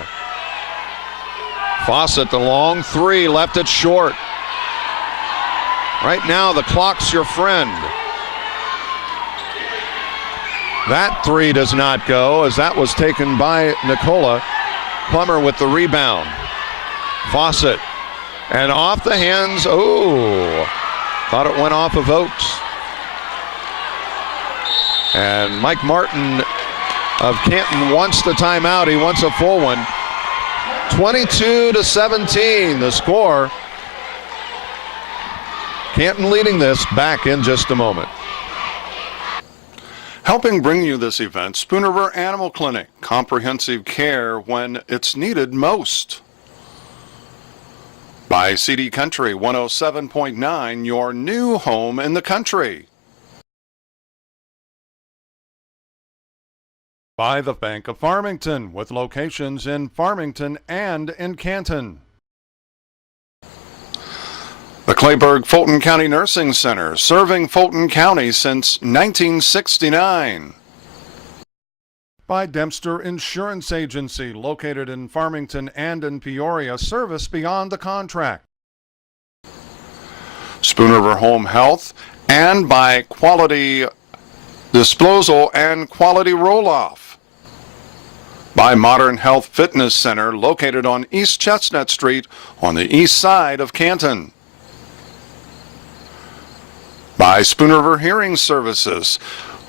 Fawcett, the long three, left it short. Right now, the clock's your friend. That three does not go, as that was taken by Nicola. Plummer with the rebound. Fawcett, and off the hands, thought it went off of Oakes. And Mike Martin of Canton wants the timeout. He wants a full one. 22-17, the score. Canton leading this, back in just a moment. Helping bring you this event, Spoon River Animal Clinic, comprehensive care when it's needed most. By CD Country 107.9, your new home in the country. By the Bank of Farmington, with locations in Farmington and in Canton. The Clayburgh-Fulton County Nursing Center, serving Fulton County since 1969. By Dempster Insurance Agency, located in Farmington and in Peoria, service beyond the contract. Spoon River Home Health, and by Quality Disposal and Quality Roll-Off. By Modern Health Fitness Center, located on East Chestnut Street on the east side of Canton. By Spoon River Hearing Services,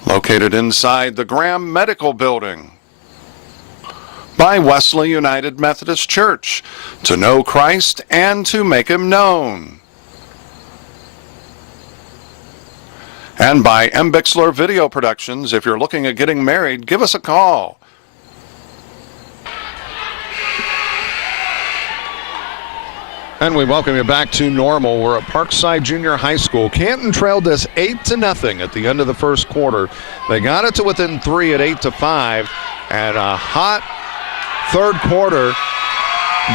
located inside the Graham Medical Building. By Wesley United Methodist Church, to know Christ and to make Him known. And by M. Bixler Video Productions. If you're looking at getting married, give us a call. And we welcome you back to normal. We're at Parkside Junior High School. Canton trailed this 8-0 at the end of the first quarter. They got it to within 3 at 8-5, and a hot third quarter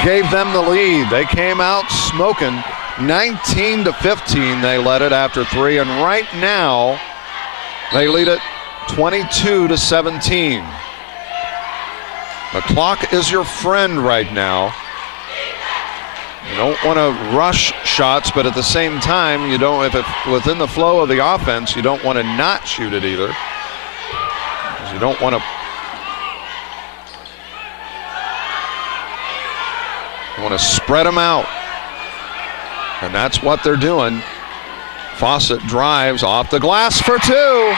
gave them the lead. They came out smoking. 19-15 they led it after 3, and right now they lead it 22-17. The clock is your friend right now. You don't want to rush shots, but at the same time, you don't, if it's within the flow of the offense, you don't want to not shoot it either. 'Cause you don't want to. You want to spread them out. And that's what they're doing. Fawcett drives off the glass for 2.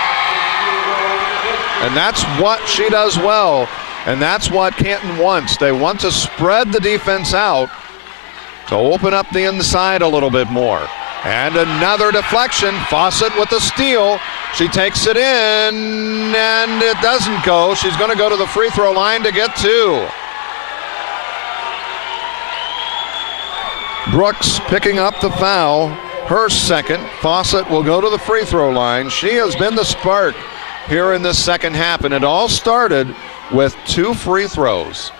And that's what she does well. And that's what Canton wants. They want to spread the defense out to open up the inside a little bit more. And another deflection. Fawcett with the steal. She takes it in, and it doesn't go. She's going to go to the free throw line to get 2. Brooks picking up the foul, her second. Fawcett will go to the free throw line. She has been the spark here in this second half, and it all started with 2 free throws.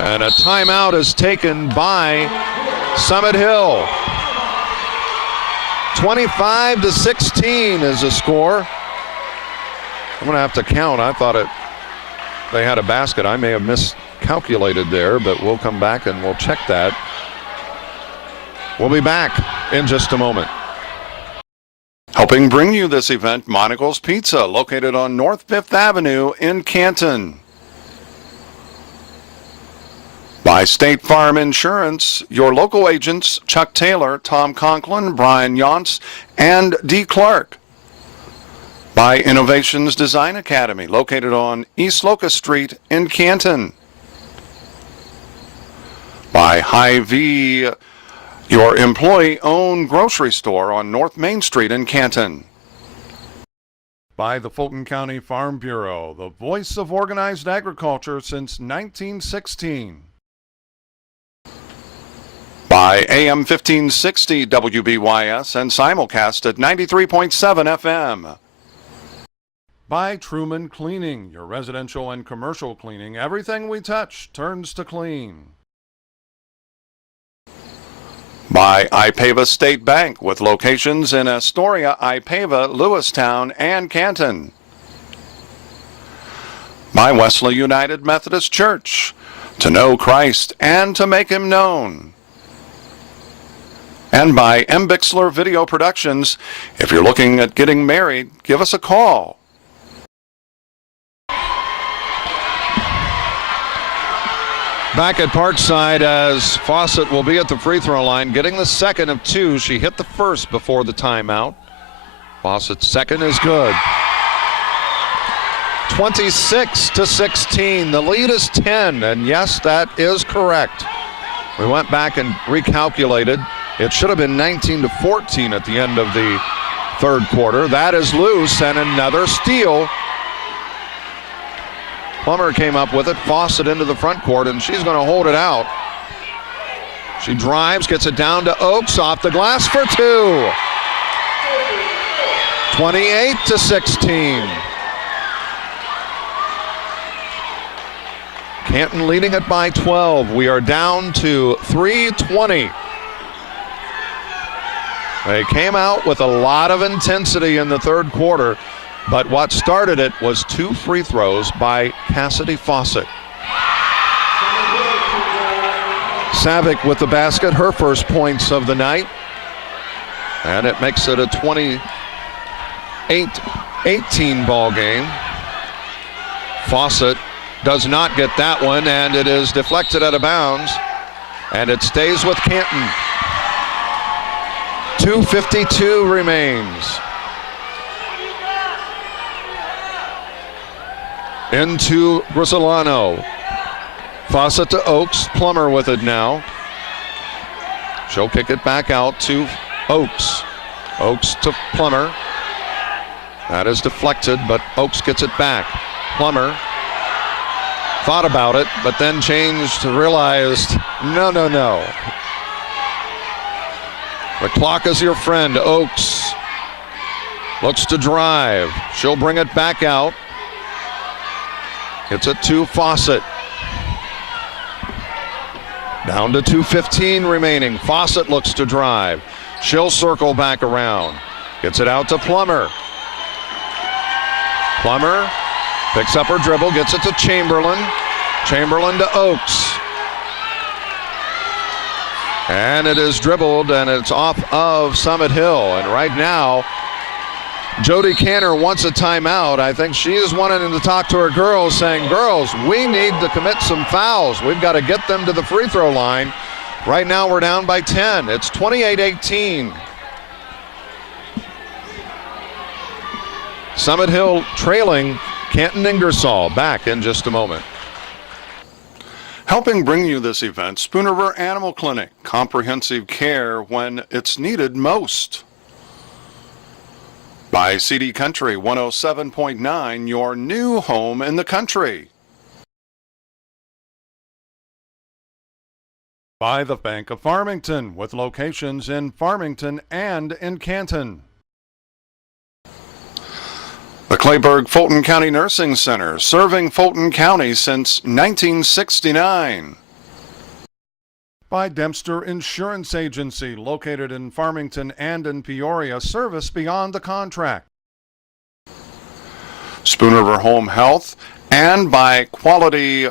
And a timeout is taken by Summit Hill. 25-16 is the score. I'm going to have to count. I thought they had a basket. I may have miscalculated there, but we'll come back and we'll check that. We'll be back in just a moment. Helping bring you this event, Monocle's Pizza, located on North 5th Avenue in Canton. By State Farm Insurance, your local agents Chuck Taylor, Tom Conklin, Brian Yonts, and D. Clark. By Innovations Design Academy, located on East Locust Street in Canton. By Hy-Vee, your employee-owned grocery store on North Main Street in Canton. By the Fulton County Farm Bureau, the voice of organized agriculture since 1916. By AM 1560 WBYS and simulcast at 93.7 FM. By Truman Cleaning, your residential and commercial cleaning. Everything we touch turns to clean. By IPAVA State Bank, with locations in Astoria, IPAVA, Lewistown, and Canton. By Wesley United Methodist Church, to know Christ and to make Him known. And by Bixler Video Productions. If you're looking at getting married, give us a call. Back at Parkside, as Fawcett will be at the free throw line, getting the second of two. She hit the first before the timeout. Fawcett's second is good. 26-16. The lead is 10, and yes, that is correct. We went back and recalculated. It should have been 19-14 at the end of the third quarter. That is loose, and another steal. Plummer came up with it, Fawcett into the front court, and she's going to hold it out. She drives, gets it down to Oakes, off the glass for two. 28-16. Canton leading it by 12. We are down to 3:20. They came out with a lot of intensity in the third quarter. But what started it was two free throws by Cassidy Fawcett. Savick with the basket, her first points of the night. And it makes it a 28-18 ball game. Fawcett does not get that one, and it is deflected out of bounds. And it stays with Canton. 2:52 remains. Into Grissellano. Fawcett to Oakes. Plummer with it now. She'll kick it back out to Oakes. Oakes to Plummer. That is deflected, but Oakes gets it back. Plummer thought about it, but then changed, realized, no. The clock is your friend. Oakes looks to drive. She'll bring it back out. It's it to Fawcett. Down to 2:15 remaining. Fawcett looks to drive. She'll circle back around. Gets it out to Plummer. Plummer picks up her dribble, gets it to Chamberlain. Chamberlain to Oakes. And it is dribbled, and it's off of Summit Hill. And right now, Jody Cantor wants a timeout. I think she is wanting to talk to her girls, saying, girls, we need to commit some fouls. We've got to get them to the free throw line. Right now we're down by 10. It's 28-18. Summit Hill trailing Canton Ingersoll. Back in just a moment. Helping bring you this event, Spoon River Animal Clinic. Comprehensive care when it's needed most. By CD Country 107.9, your new home in the country. By the Bank of Farmington, with locations in Farmington and in Canton. The Clayburgh Fulton County Nursing Center, serving Fulton County since 1969. By Dempster Insurance Agency, located in Farmington and in Peoria, service beyond the contract. Spoon River Home Health, and by Quality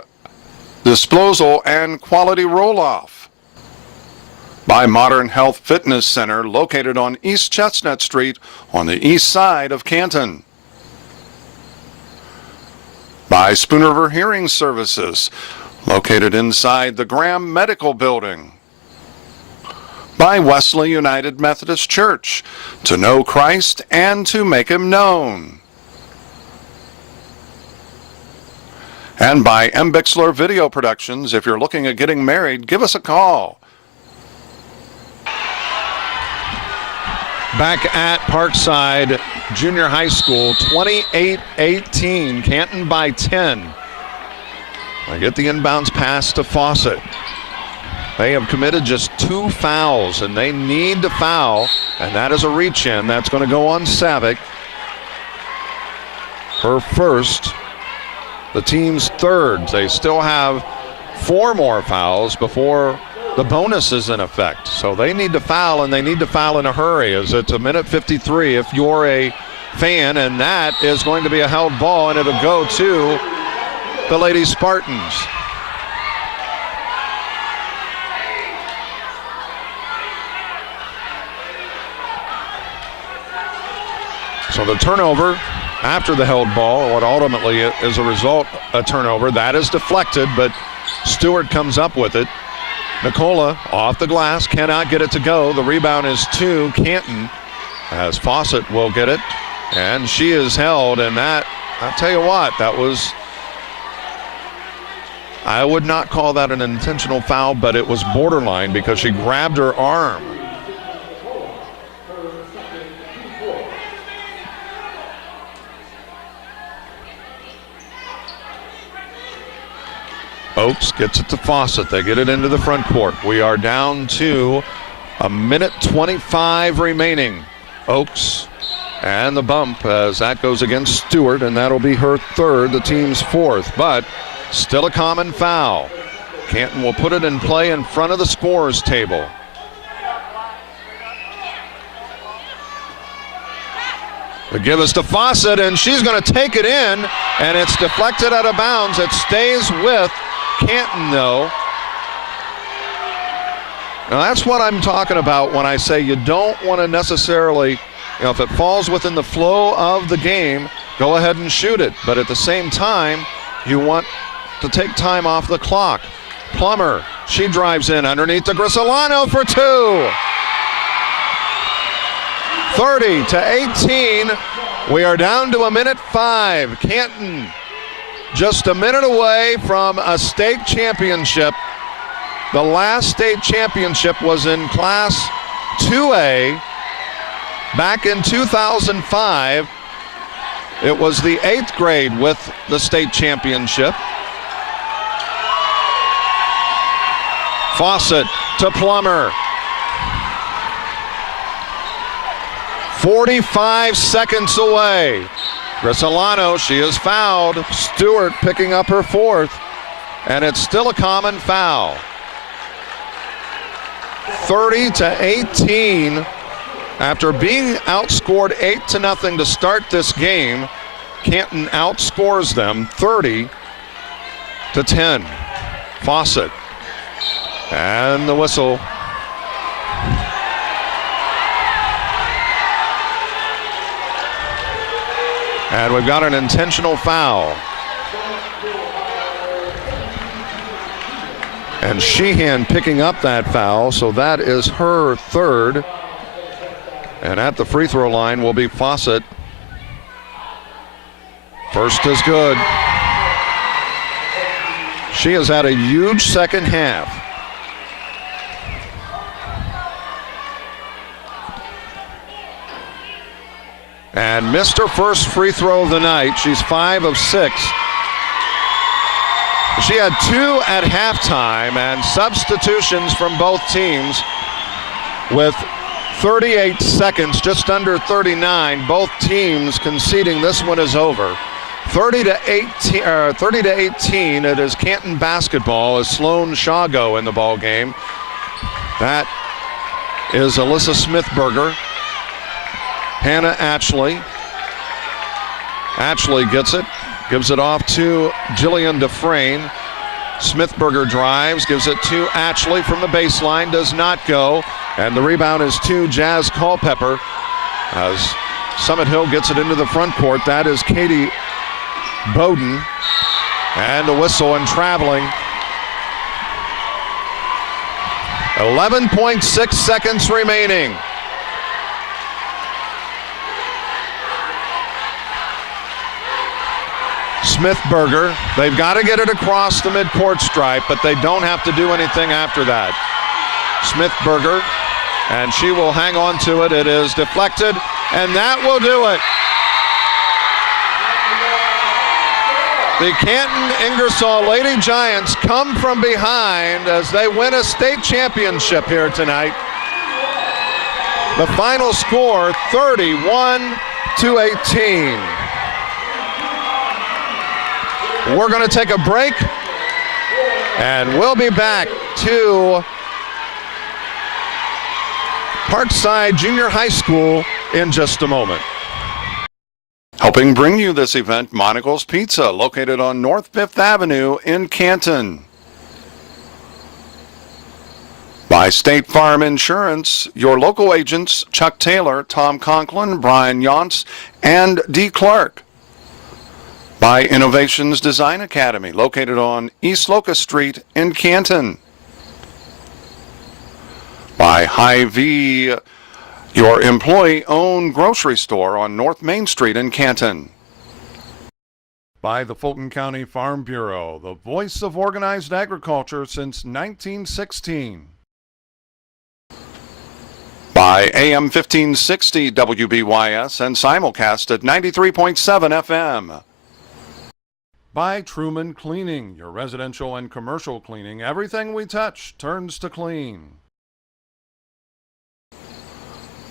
Disposal and Quality Roll-Off. By Modern Health Fitness Center, located on East Chestnut Street on the east side of Canton. By Spoon River Hearing Services, located inside the Graham Medical Building. By Wesley United Methodist Church, to know Christ and to make Him known. And by Bixler Video Productions. If you're looking at getting married, give us a call. back at Parkside Junior High School, 28-18, Canton by 10. I get the inbounds pass to Fawcett. They have committed just 2 fouls, and they need to foul, and that is a reach-in. That's going to go on Savick. Her first, the team's third. They still have 4 more fouls before the bonus is in effect. So they need to foul, and they need to foul in a hurry, as it's a minute 53 if you're a fan, and that is going to be a held ball, and it'll go to the Lady Spartans. So the turnover after the held ball, what ultimately is a result, a turnover, that is deflected, but Stewart comes up with it. Nicola off the glass, cannot get it to go. The rebound is to Canton, as Fawcett will get it, and she is held, and that, I'll tell you what, that was, I would not call that an intentional foul, but it was borderline because she grabbed her arm. Oakes gets it to Fawcett. They get it into the front court. We are down to a minute 25 remaining. Oakes and the bump as that goes against Stewart, and that'll be her third, the team's fourth, but still a common foul. Canton will put it in play in front of the scorers table. The give is to Fawcett, and she's going to take it in, and it's deflected out of bounds. It stays with Canton, though. Now that's what I'm talking about when I say you don't want to necessarily, if it falls within the flow of the game, go ahead and shoot it. But at the same time, you want to take time off the clock. Plummer, she drives in underneath the Grisolano for 2. 30-18. We are down to a minute 5. Canton just a minute away from a state championship. The last state championship was in Class 2A back in 2005. It was the 8th grade with the state championship. Fawcett to Plummer. 45 seconds away. Grisolano, she is fouled. Stewart picking up her fourth, and it's still a common foul. 30-18. After being outscored 8-0 to start this game, Canton outscores them 30-10. Fawcett. And the whistle. And we've got an intentional foul. And Sheehan picking up that foul, so that is her third. And at the free throw line will be Fawcett. First is good. She has had a huge second half. And missed her first free throw of the night. She's 5 of 6. She had 2 at halftime, and substitutions from both teams with 38 seconds, just under 39. Both teams conceding this one is over. 30-18. It is Canton basketball as Sloan Shago in the ball game. That is Alyssa Smithberger. Hannah Atchley. Atchley gets it, gives it off to Jillian Dufresne. Smithberger drives, gives it to Atchley from the baseline, does not go. And the rebound is to Jazz Culpepper as Summit Hill gets it into the front court. That is Katie Bowden. And a whistle and traveling. 11.6 seconds remaining. Smithberger, they've got to get it across the midcourt stripe, but they don't have to do anything after that. Smithberger and she will hang on to it. It is deflected, and that will do it. The Canton Ingersoll Lady Giants come from behind as they win a state championship here tonight. The final score, 31-18. We're going to take a break, and we'll be back to Parkside Junior High School in just a moment. Helping bring you this event, Monocle's Pizza, located on North 5th Avenue in Canton. By State Farm Insurance, your local agents Chuck Taylor, Tom Conklin, Brian Yonts, and D. Clark. By Innovations Design Academy, located on East Locust Street in Canton. By Hy-Vee, your employee-owned grocery store on North Main Street in Canton. By the Fulton County Farm Bureau, the voice of organized agriculture since 1916. By AM 1560 WBYS and simulcast at 93.7 FM. By Truman Cleaning, your residential and commercial cleaning. Everything we touch turns to clean.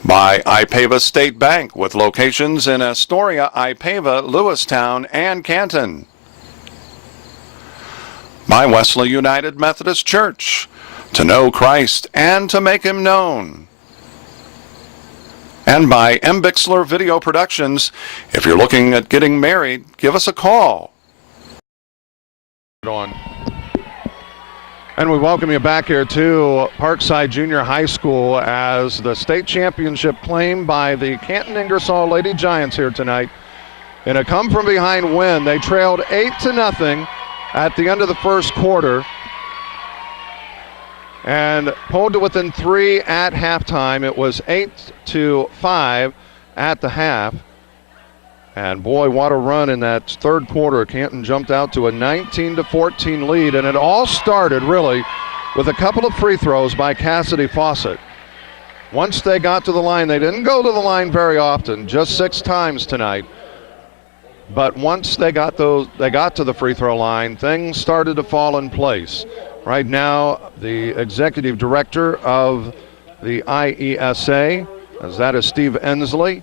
By Ipava State Bank, with locations in Astoria, Ipava, Lewistown, and Canton. By Wesley United Methodist Church, to know Christ and to make him known. And by M. Bixler Video Productions. If you're looking at getting married, give us a call. And we welcome you back here to Parkside Junior High School as the state championship claimed by the Canton Ingersoll Lady Giants here tonight. In a come-from-behind win, they trailed 8-0 at the end of the first quarter and pulled to within 3 at halftime. It was 8-5 at the half. And boy, what a run in that third quarter. Canton jumped out to a 19-14 lead, and it all started really with a couple of free throws by Cassidy Fawcett. Once they got to the line, they didn't go to the line very often, just 6 times tonight. But once they got to the free throw line, things started to fall in place. Right now, the executive director of the IESA, as that is Steve Ensley,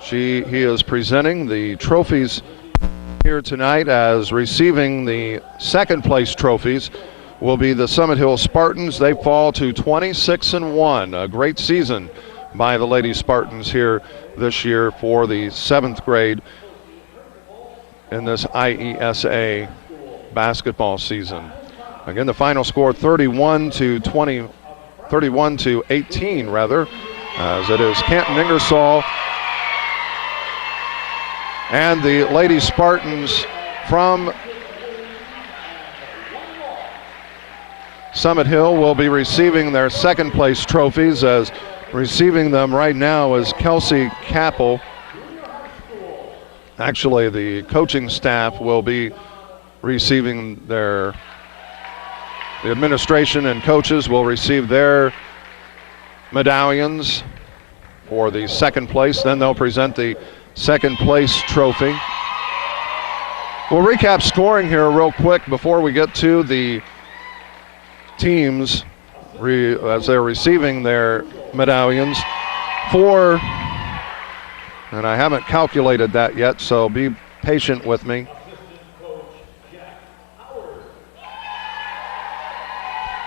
he is presenting the trophies here tonight, as receiving the second place trophies will be the Summit Hill Spartans. They fall to 26-1. A great season by the Lady Spartans here this year for the 7th grade in this IESA basketball season. Again, the final score 31-18 rather, as it is Canton Ingersoll and the Lady Spartans from Summit Hill will be receiving their second place trophies. As receiving them right now is Kelsey Capel. Actually, the coaching staff will be receiving the administration and coaches will receive their medallions for the second place. Then they'll present the second place trophy. We'll recap scoring here real quick before we get to the teams as they're receiving their medallions. And I haven't calculated that yet, so be patient with me.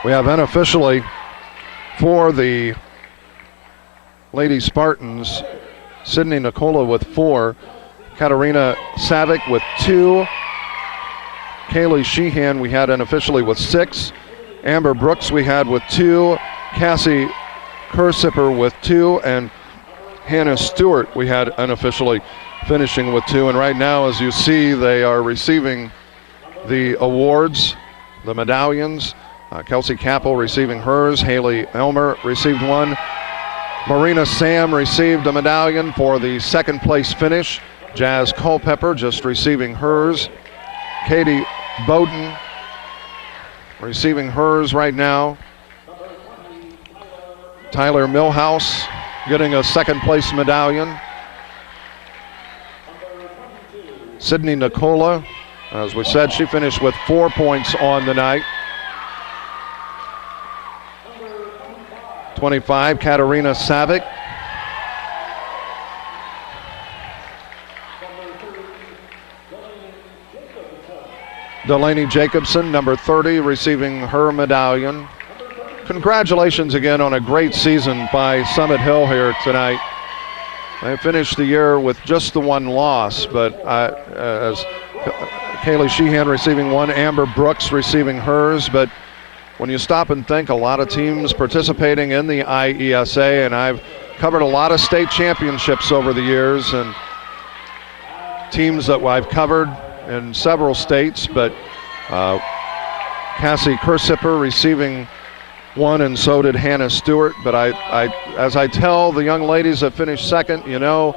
We have unofficially for the Lady Spartans, Sydney Nicola with 4, Katarina Savick with 2, Kaylee Sheehan we had unofficially with 6, Amber Brooks we had with 2, Cassie Kursipper with 2, and Hannah Stewart we had unofficially finishing with 2. And right now, as you see, they are receiving the awards, the medallions. Kelsey Capel receiving hers, Haley Elmer received one, Marina Sam received a medallion for the second place finish. Jazz Culpepper just receiving hers. Katie Bowden receiving hers right now. Tyler Millhouse getting a second place medallion. Sydney Nicola, as we said, she finished with 4 points on the night. 25, Katarina Savic. Delaney Jacobson, number 30, receiving her medallion. Congratulations again on a great season by Summit Hill here tonight. They finished the year with just the one loss, but as Kaylee Sheehan receiving one, Amber Brooks receiving hers. But when you stop and think, a lot of teams participating in the IESA, and I've covered a lot of state championships over the years, and teams that I've covered in several states, but Cassie Kursipper receiving one, and so did Hannah Stewart. But as I tell the young ladies that finished second, you know,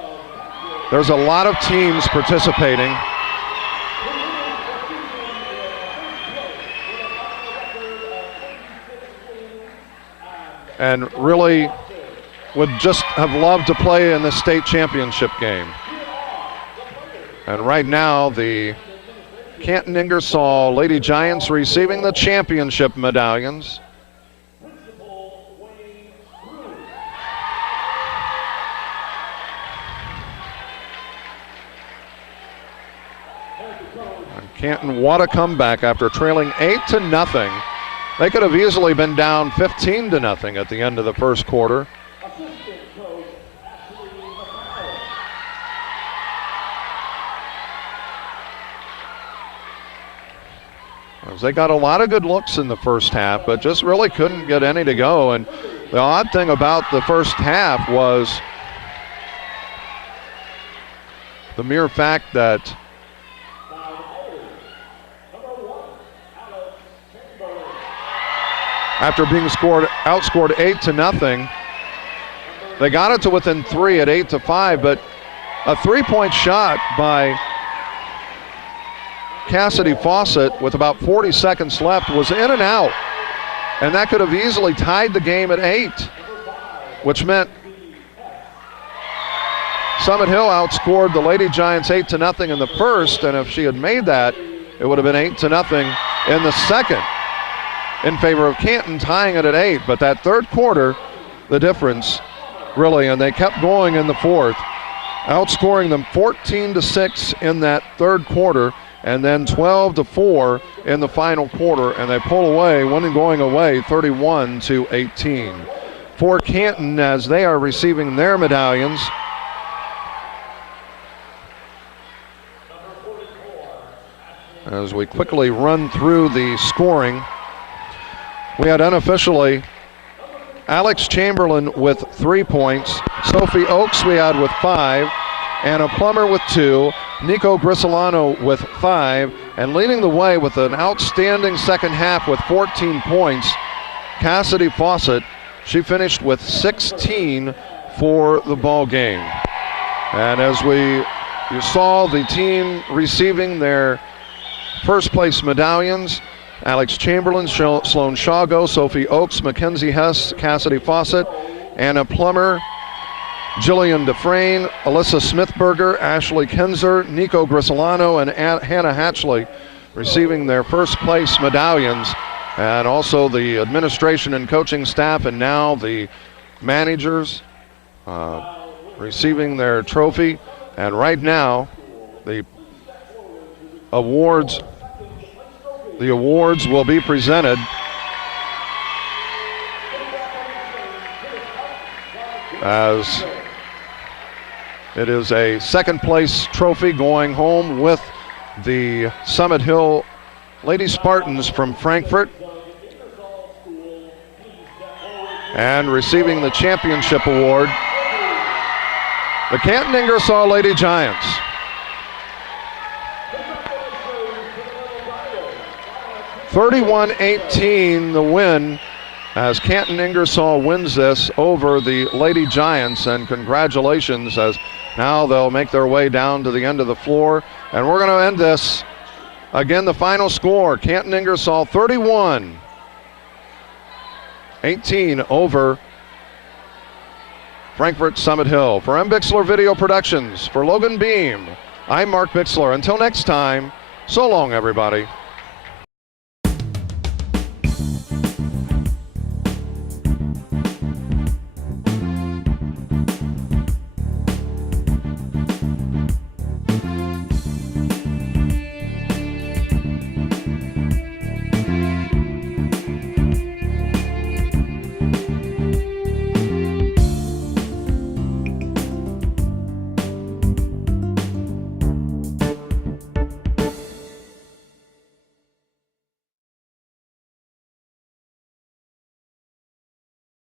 there's a lot of teams participating. And really would just have loved to play in the state championship game. And right now, the Canton Ingersoll Lady Giants receiving the championship medallions. And Canton, what a comeback after trailing 8-0. They could have easily been down 15-0 at the end of the first quarter. They got a lot of good looks in the first half, but just really couldn't get any to go. And the odd thing about the first half was the mere fact that after being outscored 8-0, they got it to within 3 at 8-5, but a three-point shot by Cassidy Fawcett with about 40 seconds left was in and out, and that could have easily tied the game at 8, which meant Summit Hill outscored the Lady Giants 8-0 in the first, and if she had made that, it would have been 8-0 in the second in favor of Canton, tying it at 8. But that third quarter, the difference really, and they kept going in the fourth, outscoring them 14-6 in that third quarter, and then 12-4 in the final quarter, and they pull away, going away 31-18. For Canton, as they are receiving their medallions, as we quickly run through the scoring, we had unofficially Alex Chamberlain with 3 points, Sophie Oakes we had with 5, Anna Plummer with 2, Nico Grisolano with 5, and leading the way with an outstanding second half with 14 points, Cassidy Fawcett. She finished with 16 for the ball game. And as you saw the team receiving their first place medallions, Alex Chamberlain, Sloan Shago, Sophie Oakes, Mackenzie Hess, Cassidy Fawcett, Anna Plummer, Jillian Dufresne, Alyssa Smithberger, Ashley Kenzer, Nico Grisolano, and Hannah Hatchley receiving their first place medallions. And also the administration and coaching staff, and now the managers receiving their trophy. And right now, the awards will be presented as it is a second place trophy going home with the Summit Hill Lady Spartans from Frankfort, and receiving the championship award, the Canton Ingersoll Lady Giants. (31-18) the win, as Canton Ingersoll wins this over the Lady Giants, and congratulations, as now they'll make their way down to the end of the floor. And we're going to end this. Again, the final score, Canton Ingersoll 31-18 over Frankfort Summit Hill. For M. Bixler Video Productions, for Logan Beam, I'm Mark Bixler. Until next time, so long, everybody.